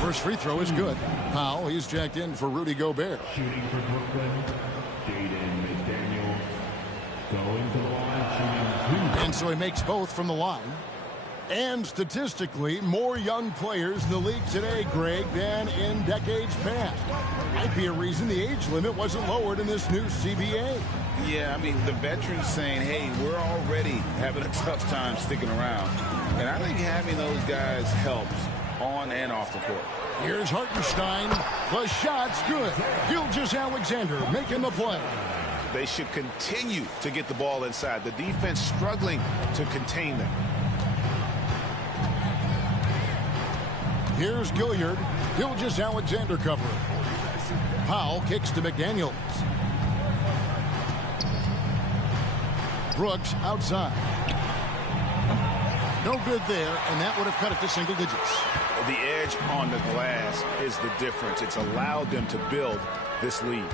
First free throw is good. Powell, he's checked in for Rudy Gobert. Shooting for Brooklyn, Jaden McDaniels. Going to the line, shooting 2. And so he makes both from the line. And statistically, more young players in the league today, Greg, than in decades past. Might be a reason the age limit wasn't lowered in this new CBA. Yeah, I mean, the veterans saying, hey, we're already having a tough time sticking around. And I think having those guys helps on and off the court. Here's Hartenstein. The shot's good. Gilgeous-Alexander making the play. They should continue to get the ball inside. The defense struggling to contain them. Here's Gilliard. Gilgeous-Alexander covering. Powell kicks to McDaniels. Brooks outside. No good there, and that would have cut it to single digits. The edge on the glass is the difference. It's allowed them to build this lead.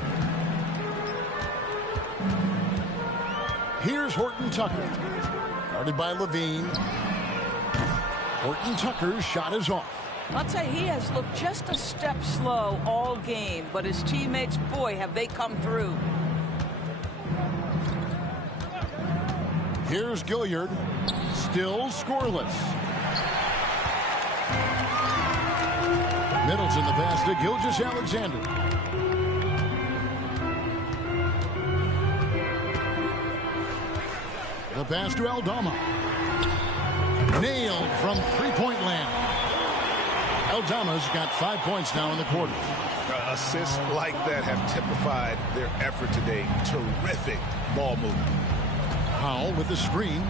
Here's Horton Tucker. Guarded by Levine. Horton Tucker's shot is off. I'll tell you, he has looked just a step slow all game, but his teammates, boy, have they come through. Here's Gilliard. Still scoreless. Middleton the pass to Gilgeous-Alexander. The pass to Aldama. Nailed from three-point land. Aldama's got 5 points now in the quarter. Assists like that have typified their effort today. Terrific ball movement. Powell with the screen.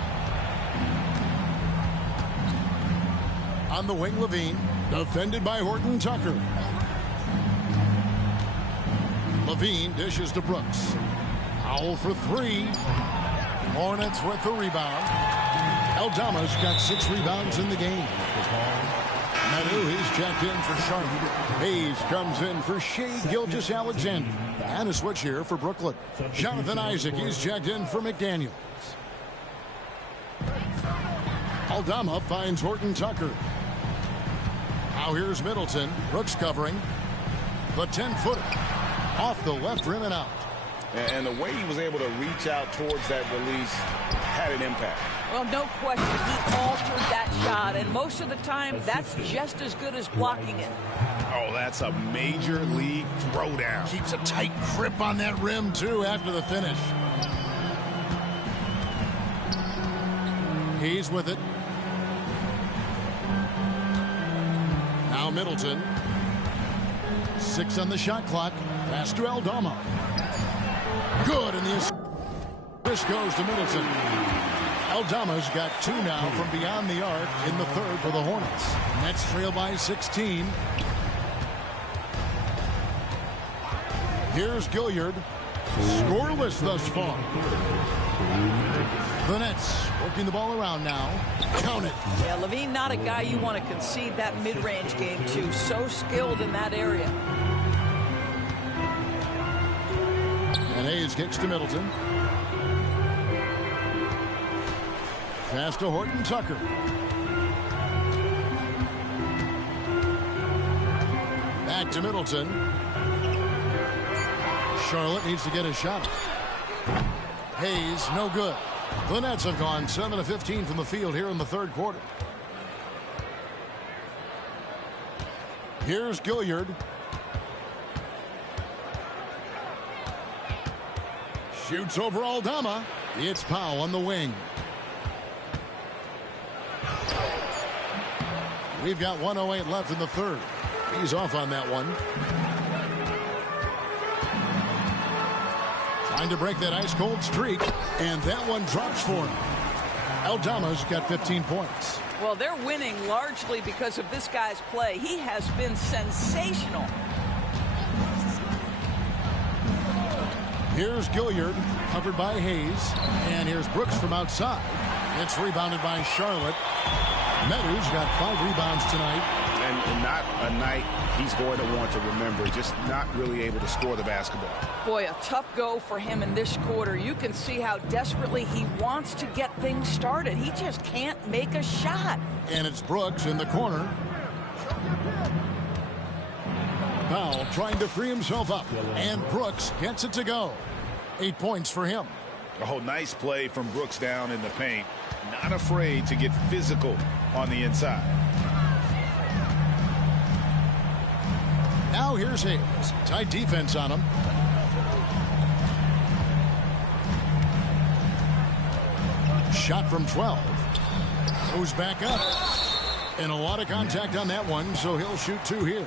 On the wing, Levine. Defended by Horton Tucker. Levine dishes to Brooks. Powell for three. Hornets with the rebound. Aldama's got 6 rebounds in the game. Manu, he's checked in for Charlotte. Hayes comes in for Shea Gilgeous-Alexander. And a switch here for Brooklyn. Jonathan Isaac, he's checked in for McDaniels. Aldama finds Horton Tucker. Now here's Middleton. Brooks covering. The 10-footer. Off the left rim and out. And the way he was able to reach out towards that release had an impact. Well, no question. He altered that shot, and most of the time, that's just as good as blocking it. Oh, that's a major league throwdown. Keeps a tight grip on that rim, too, after the finish. He's with it. Now Middleton. 6 on the shot clock. Pass to Aldama. Good, and the assist goes to Middleton. Aldama's got 2 now from beyond the arc in the third for the Hornets. Nets trail by 16. Here's Gilliard. Scoreless thus far. The Nets working the ball around now. Count it. Yeah, Levine, not a guy you want to concede that mid-range game to. So skilled in that area. And Hayes kicks to Middleton. Pass to Horton Tucker. Back to Middleton. Charlotte needs to get a shot. Hayes, no good. The Nets have gone 7 of 15 from the field here in the third quarter. Here's Gilliard. Shoots over Aldama. It's Powell on the wing. We've got 1:08 left in the third. He's off on that one. Trying to break that ice-cold streak, and that one drops for him. Aldama's got 15 points. Well, they're winning largely because of this guy's play. He has been sensational. Here's Gilliard, covered by Hayes. And here's Brooks from outside. It's rebounded by Charlotte. Meadows got 5 rebounds tonight. And not a night he's going to want to remember. Just not really able to score the basketball. Boy, a tough go for him in this quarter. You can see how desperately he wants to get things started. He just can't make a shot. And it's Brooks in the corner. Powell trying to free himself up. And Brooks gets it to go. 8 points for him. Oh, nice play from Brooks down in the paint. Not afraid to get physical on the inside. Now here's Hayes. Tight defense on him. Shot from 12. Goes back up. And a lot of contact on that one, so he'll shoot 2 here.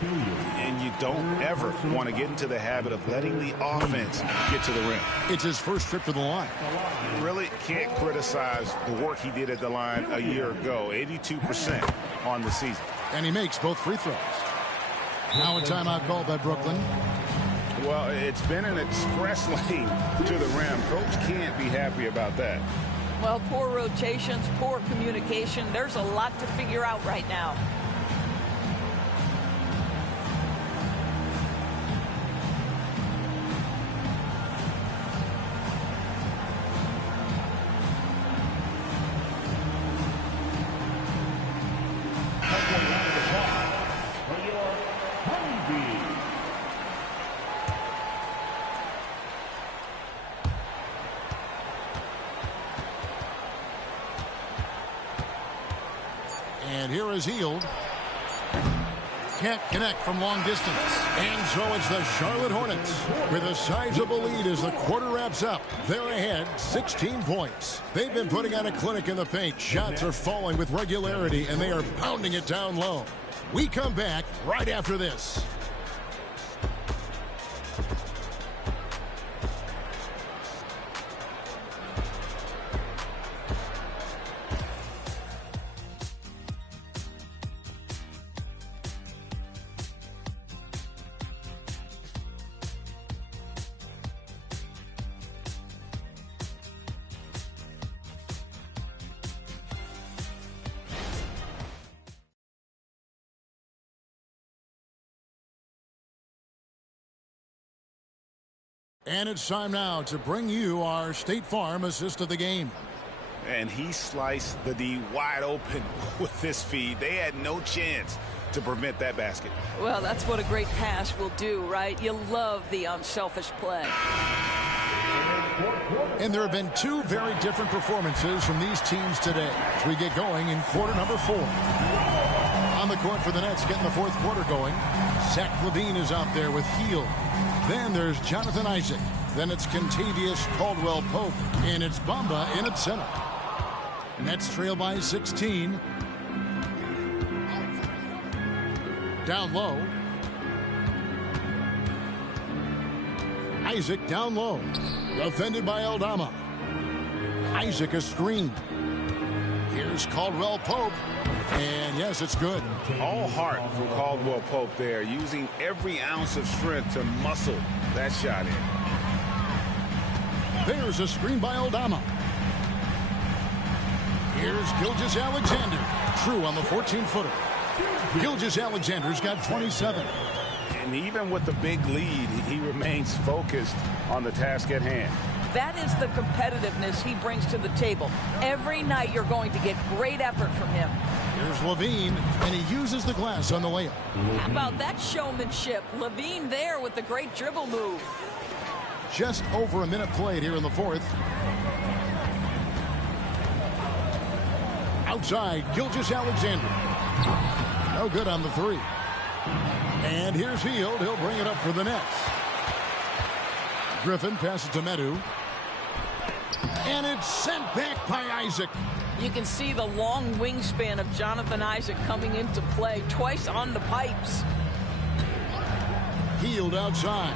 And you don't ever want to get into the habit of letting the offense get to the rim. It's his first trip to the line. You really can't criticize the work he did at the line a year ago. 82% on the season. And he makes both free throws. Now a timeout called by Brooklyn. Well, it's been an express lane to the rim. Coach can't be happy about that. Well, poor rotations, poor communication. There's a lot to figure out right now. And here is Hield. Can't connect from long distance. And so it's the Charlotte Hornets with a sizable lead as the quarter wraps up. They're ahead 16 points. They've been putting on a clinic in the paint. Shots are falling with regularity, and they are pounding it down low. We come back right after this. And it's time now to bring you our State Farm assist of the game. And he sliced the D wide open with this feed. They had no chance to prevent that basket. Well, that's what a great pass will do, right? You love the unselfish play. And there have been two very different performances from these teams today as we get going in quarter number 4. On the court for the Nets, getting the fourth quarter going. Zach LaVine is out there with Hield. Then there's Jonathan Isaac. Then it's Kentavious Caldwell-Pope. And it's Bamba in at center. Nets trail by 16. Down low. Isaac down low. Defended by Aldama. Isaac a screen. Here's Caldwell-Pope. And yes, it's good. All heart from Caldwell-Pope there, using every ounce of strength to muscle that shot in. There's a screen by Aldama. Here's Gilgeous-Alexander. True on the 14-footer. Gilgeous-Alexander's got 27. And even with the big lead, he remains focused on the task at hand. That is the competitiveness he brings to the table. Every night you're going to get great effort from him. Here's LaVine, and he uses the glass on the layup. How about that showmanship? LaVine there with the great dribble move. Just over a minute played here in the fourth. Outside, Gilgeous-Alexander. No good on the three. And here's Hield. He'll bring it up for the Nets. Griffin passes to Medu. And it's sent back by Isaac. You can see the long wingspan of Jonathan Isaac coming into play twice on the pipes. Hield outside.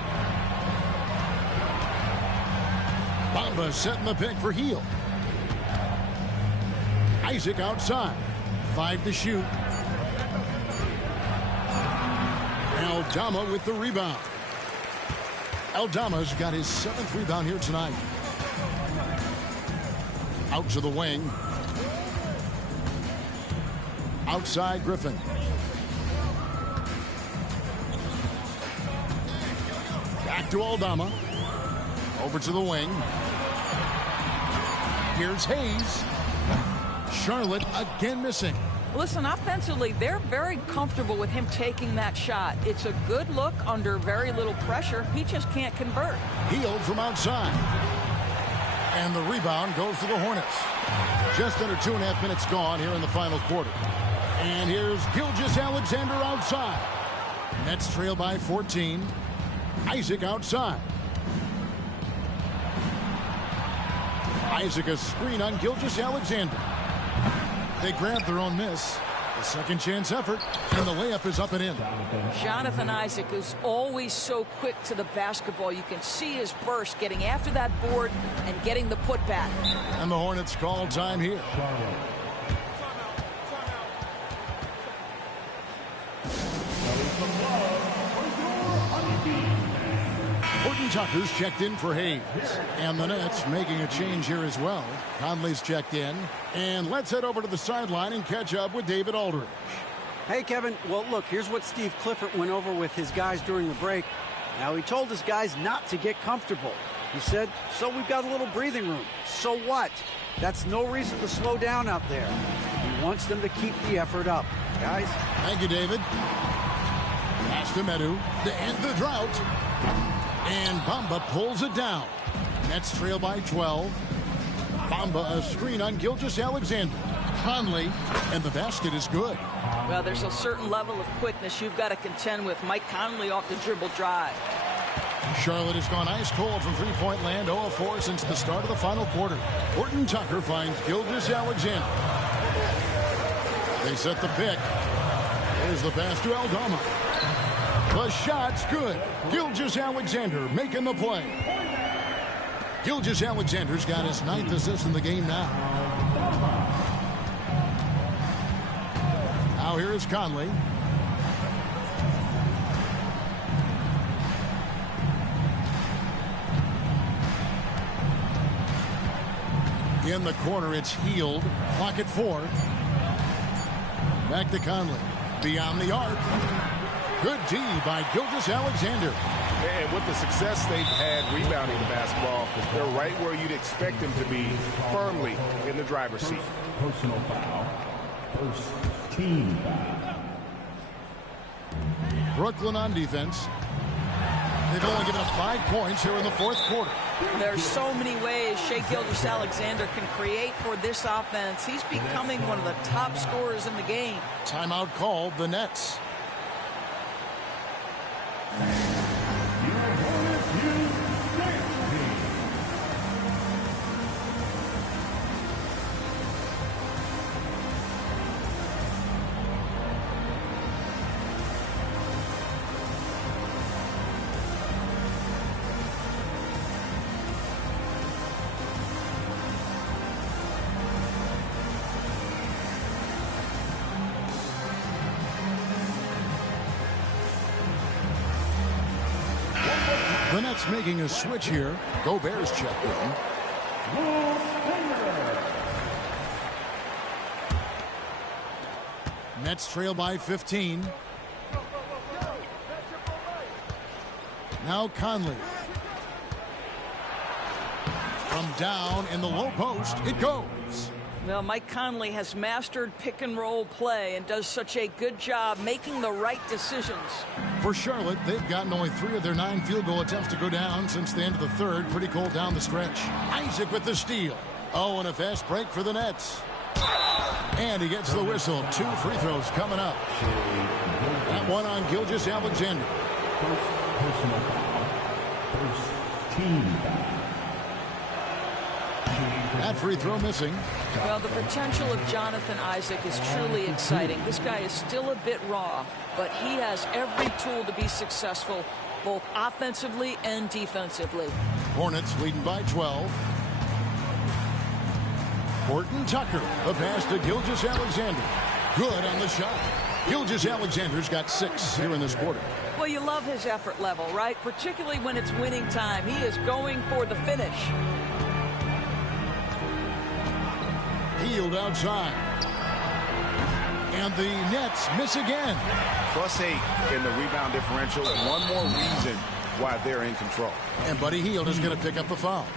Bamba setting the pick for Hield. Isaac outside. 5 to shoot. Aldama with the rebound. Aldama's got his 7th rebound here tonight. Out to the wing. Outside Griffin. Back to Aldama. Over to the wing. Here's Hayes. Charlotte again missing. Listen, offensively, they're very comfortable with him taking that shot. It's a good look under very little pressure. He just can't convert. Hield from outside. And the rebound goes to the Hornets. Just under 2.5 minutes gone here in the final quarter. And here's Gilgeous-Alexander outside. Nets trail by 14. Isaac outside. Isaac a screen on Gilgeous-Alexander. They grab their own miss. A second chance effort, and the layup is up and in. Jonathan Isaac is always so quick to the basketball. You can see his burst getting after that board and getting the putback. And the Hornets call time here. Horton Tucker's checked in for Hayes. And the Nets making a change here as well. Conley's checked in. And let's head over to the sideline and catch up with David Aldridge. Hey, Kevin. Well, look, here's what Steve Clifford went over with his guys during the break. Now, he told his guys not to get comfortable. He said, so we've got a little breathing room. So what? That's no reason to slow down out there. He wants them to keep the effort up. Guys? Thank you, David. Pass to Medu to end the drought. And Bamba pulls it down. Nets trail by 12. Bamba a screen on Gilgeous-Alexander. Conley, and the basket is good. Well, there's a certain level of quickness you've got to contend with. Mike Conley off the dribble drive. Charlotte has gone ice cold from three-point land, 0 of 4 since the start of the final quarter. Horton Tucker finds Gilgeous-Alexander. They set the pick. There's the pass to Aldama. The shot's good. Gilgeous-Alexander making the play. Gilgeous-Alexander's got his 9th assist in the game now. Now here is Conley. In the corner, it's Healed. Clock at 4. Back to Conley. Beyond the arc. Good D by Gilgeous-Alexander. And with the success they've had rebounding the basketball, they're right where you'd expect them to be, firmly in the driver's seat. Personal foul. First team foul. Brooklyn on defense. They've only given up 5 points here in the fourth quarter. There's so many ways Shai Gilgeous-Alexander can create for this offense. He's becoming one of the top scorers in the game. Timeout called, the Nets. The Nets making a switch here. Gobert's checked in. Nets trail by 15. Now Conley. From down in the low post, it goes. Well, Mike Conley has mastered pick and roll play and does such a good job making the right decisions. For Charlotte, they've gotten only 3 of their 9 field goal attempts to go down since the end of the third. Pretty cold down the stretch. Isaac with the steal. Oh, and a fast break for the Nets. And he gets the whistle. 2 free throws coming up. That one on Gilgeous-Alexander. Personal foul. First team foul. That free throw missing. Well, the potential of Jonathan Isaac is truly exciting. This guy is still a bit raw, but he has every tool to be successful, both offensively and defensively. Hornets leading by 12. Horton Tucker, the pass to Gilgeous-Alexander. Good on the shot. Gilgeous-Alexander's got 6 here in this quarter. Well, you love his effort level, right? Particularly when it's winning time. He is going for the finish. Healed outside. And the Nets miss again. +8 in the rebound differential. One more reason why they're in control. And Buddy Hield is going to pick up the foul.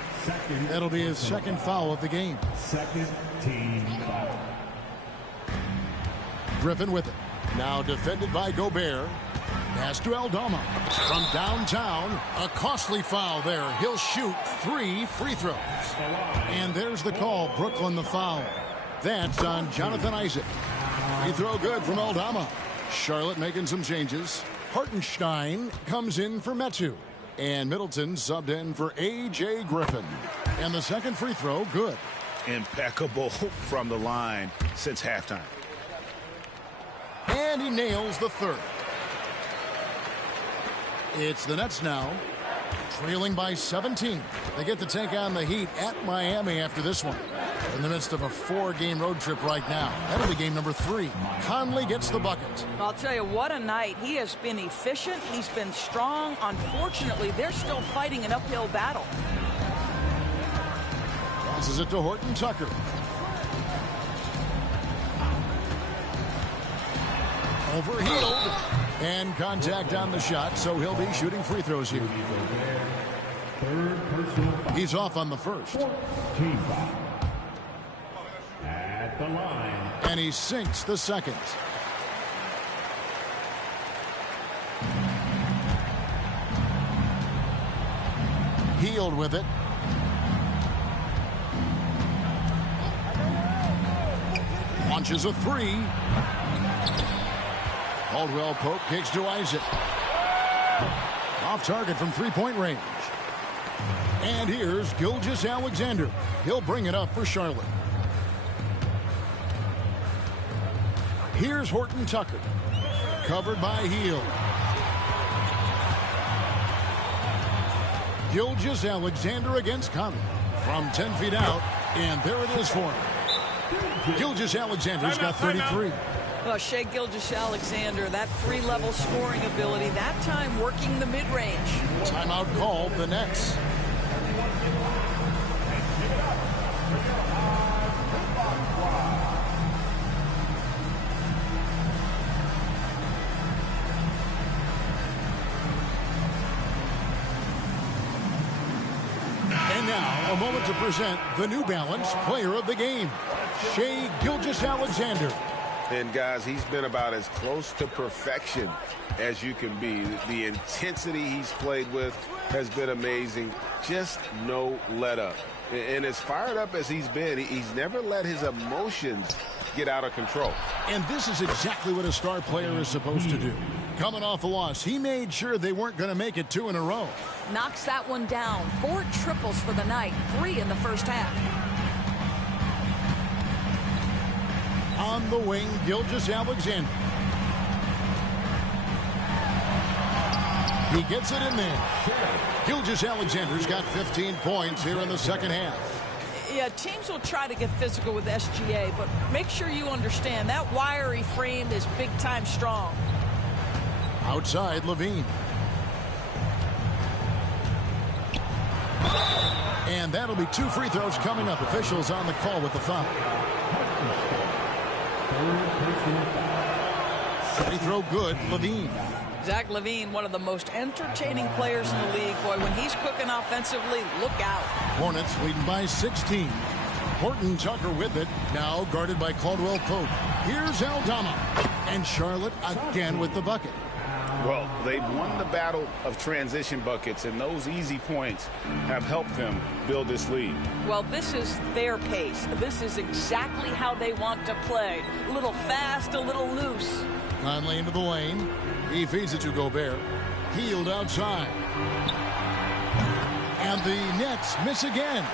That'll be his second foul of the game. Second team foul. Griffin with it. Now defended by Gobert. Pass to Aldama. From downtown, a costly foul there. He'll shoot 3 free throws. And there's the call. Brooklyn the foul. That's on Jonathan Isaac. Free throw good from Aldama. Charlotte making some changes. Hartenstein comes in for Metu. And Middleton subbed in for A.J. Griffin. And the second free throw, good. Impeccable from the line since halftime. And he nails the third. It's the Nets now, trailing by 17. They get to take on the Heat at Miami after this one. in the midst of a 4-game road trip right now. That'll be game number 3. Conley gets the bucket. I'll tell you, what a night. He has been efficient. He's been strong. Unfortunately, they're still fighting an uphill battle. Passes it to Horton Tucker. Overhealed. And contact on the shot, so he'll be shooting free throws here. He's off on the first. Team foul. At the line. And he sinks the second. Healed with it. Launches a 3. Caldwell Pope kicks to Isaac. Off target from three-point range. And here's Gilgeous-Alexander. He'll bring it up for Charlotte. Here's Horton Tucker. Covered by Hield. Gilgeous-Alexander against Conley. From 10 feet out. And there it is for him. Gilgeous-Alexander's got 33. Well, Shai Gilgeous-Alexander, that 3-level scoring ability, that time working the mid-range. Timeout called, the Nets. And now, a moment to present the New Balance Player of the Game, Shai Gilgeous-Alexander. And, guys, he's been about as close to perfection as you can be. The intensity he's played with has been amazing. Just no let-up. And as fired up as he's been, he's never let his emotions get out of control. And this is exactly what a star player is supposed to do. Coming off a loss, he made sure they weren't going to make it 2 in a row. Knocks that one down. 4 triples for the night, 3 in the first half. On the wing, Gilgeous-Alexander. He gets it in there. Gilgeous-Alexander's got 15 points here in the second half. Yeah, teams will try to get physical with SGA, but make sure you understand that wiry frame is big-time strong. Outside, Levine. And that'll be 2 free throws coming up. Officials on the call with the foul. Free throw good, Levine. Zach LaVine, one of the most entertaining players in the league. Boy, when he's cooking offensively, look out. Hornets leading by 16. Horton Tucker with it, now guarded by Caldwell Pope. Here's Aldama. And Charlotte again with the bucket. Well, they've won the battle of transition buckets, and those easy points have helped them build this lead. Well, this is their pace. This is exactly how they want to play. A little fast, a little loose. Conley into the lane. He feeds it to Gobert. Hield outside. And the Nets miss again.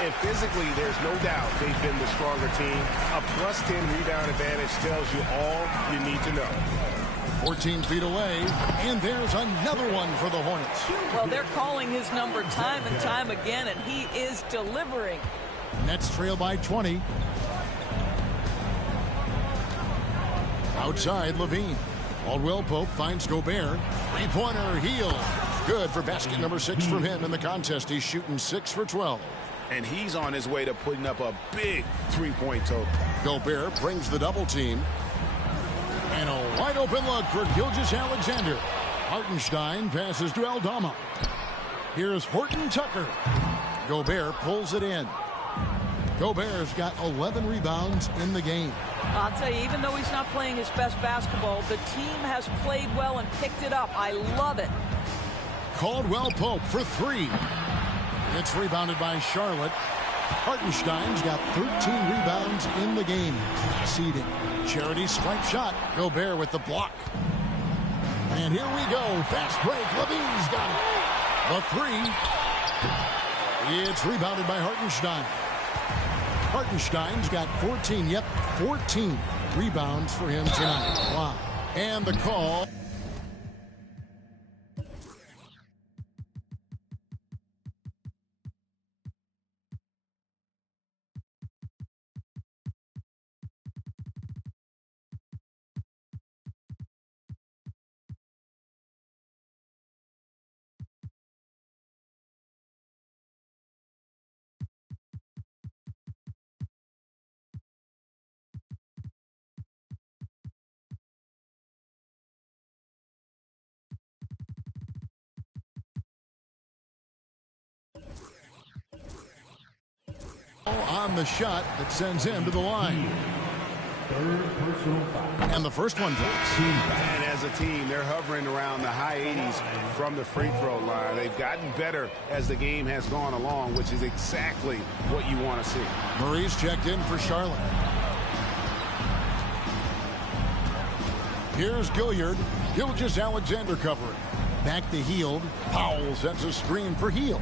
And physically, there's no doubt they've been the stronger team. A +10 rebound advantage tells you all you need to know. 14 feet away, and there's another one for the Hornets. Well, they're calling his number time and time again, and he is delivering. Nets trail by 20. Outside, Levine. Caldwell Pope finds Gobert. Three-pointer, Hield. Good for basket number 6 from him in the contest. He's shooting 6 for 12. And he's on his way to putting up a big three-point total. Gobert brings the double team. And a wide open look for Gilgeous-Alexander. Hartenstein passes to Aldama. Here's Horton Tucker. Gobert pulls it in. Gobert's got 11 rebounds in the game. I'll tell you, even though he's not playing his best basketball, the team has played well and picked it up. I love it. Caldwell Pope for 3. It's rebounded by Charlotte. Hartenstein's got 13 rebounds in the game. Seeding. Charity stripe shot. Gobert with the block. And here we go. Fast break. Levine's got it. The 3. It's rebounded by Hartenstein. Hartenstein's got 14. Yep, 14 rebounds for him tonight. Wow. And the call. on the shot that sends him to the line. And the first one drops. And as a team, they're hovering around the high 80s from the free throw line. They've gotten better as the game has gone along, which is exactly what you want to see. Murray's checked in for Charlotte. Here's Gilliard. Gilgeous-Alexander covering. Back to Hield. Powell sets a screen for Hield.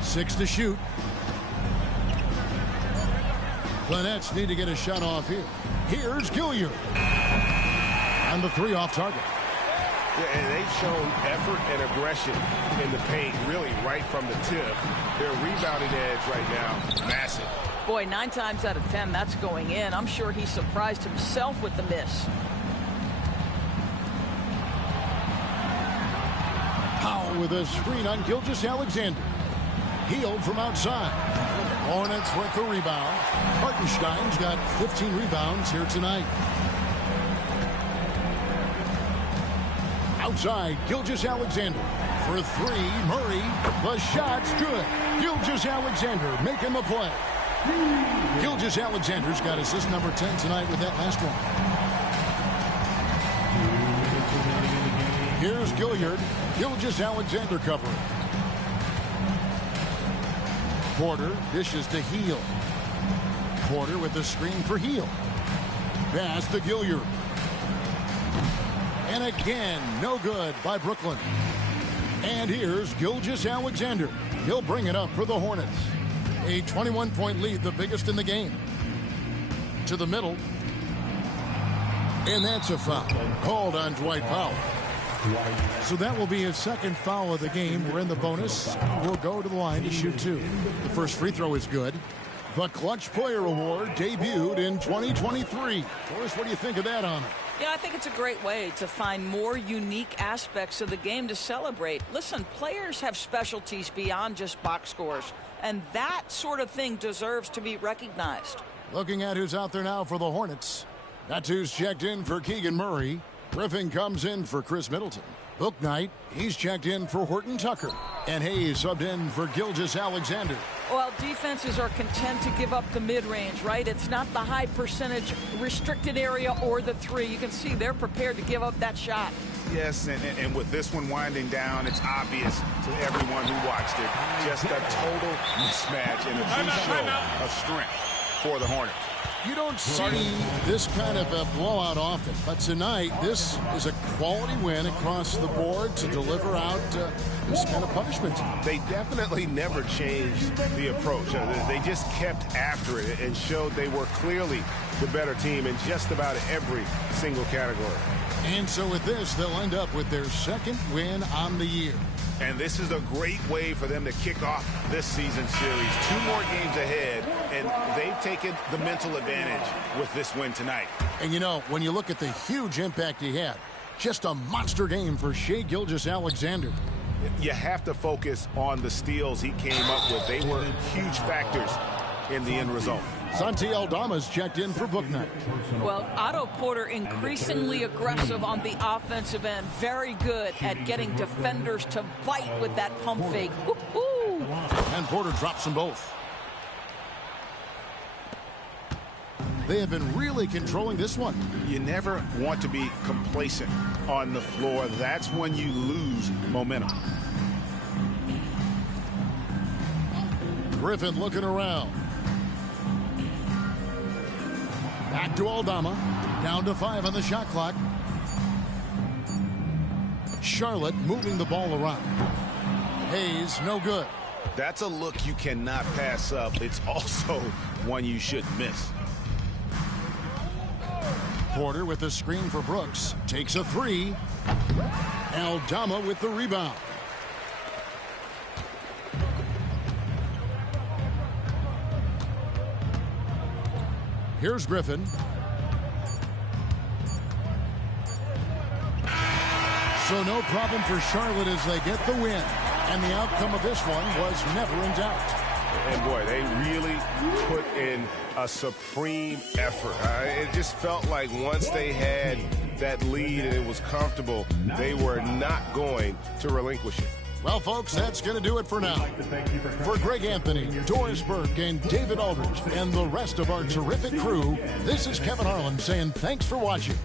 6 to shoot. The Nets need to get a shot off here. Here's Gilliard. And the 3 off target. Yeah, and they've shown effort and aggression in the paint, really right from the tip. Their rebounding edge right now, massive. Boy, 9 times out of 10, that's going in. I'm sure he surprised himself with the miss. Powell with a screen on Gilgeous-Alexander. Hield from outside. Hornets with the rebound. Hartenstein's got 15 rebounds here tonight. Outside, Gilgeous-Alexander. For 3, Murray. The shot's good. Gilgeous-Alexander making the play. Gilgeous-Alexander's got assist number 10 tonight with that last one. Here's Gilliard. Gilgeous-Alexander covering. Porter dishes to Hield. Porter with the screen for Hield. Pass to Gilliard. And again, no good by Brooklyn. And here's Gilgeous-Alexander. He'll bring it up for the Hornets. A 21-point lead, the biggest in the game. To the middle. And that's a foul called on Dwight Powell. So that will be his second foul of the game. We're in the bonus. We'll go to the line to shoot 2. The first free throw is good. The Clutch Player Award debuted in 2023. Doris, what do you think of that honor? Yeah, I think it's a great way to find more unique aspects of the game to celebrate. Listen, players have specialties beyond just box scores, and that sort of thing deserves to be recognized. Looking at who's out there now for the Hornets. That's who's checked in for Keegan Murray. Griffin comes in for Chris Middleton. Bouknight, he's checked in for Horton Tucker. And Hayes subbed in for Gilgeous-Alexander. Well, defenses are content to give up the mid-range, right? It's not the high percentage restricted area or the 3. You can see they're prepared to give up that shot. Yes, and with this one winding down, it's obvious to everyone who watched it. Just a total mismatch and a true show of strength for the Hornets. You don't see this kind of a blowout often, but tonight this is a quality win across the board to deliver out this kind of punishment. They definitely never changed the approach. They just kept after it and showed they were clearly the better team in just about every single category. And so with this, they'll end up with their second win on the year. And this is a great way for them to kick off this season series. 2 more games ahead, and they've taken the mental advantage with this win tonight. And you know, when you look at the huge impact he had, just a monster game for Shai Gilgeous-Alexander. You have to focus on the steals he came up with. They were huge factors in the end result. Santi Aldama's checked in for Bouknight. Well, Otto Porter increasingly aggressive on the offensive end. Very good at getting defenders to bite with that pump fake. Woo-hoo! And Porter drops them both. They have been really controlling this one. You never want to be complacent on the floor. That's when you lose momentum. Griffin looking around. Back to Aldama. Down to 5 on the shot clock. Charlotte moving the ball around. Hayes, no good. That's a look you cannot pass up. It's also one you shouldn't miss. Porter with the screen for Brooks. Takes a 3. Aldama with the rebound. Here's Griffin. So no problem for Charlotte as they get the win. And the outcome of this one was never in doubt. And boy, they really put in a supreme effort. It just felt like once they had that lead and it was comfortable, they were not going to relinquish it. Well, folks, that's going to do it for now. For Greg Anthony, Doris Burke, and David Aldridge, and the rest of our terrific crew, this is Kevin Harlan saying thanks for watching.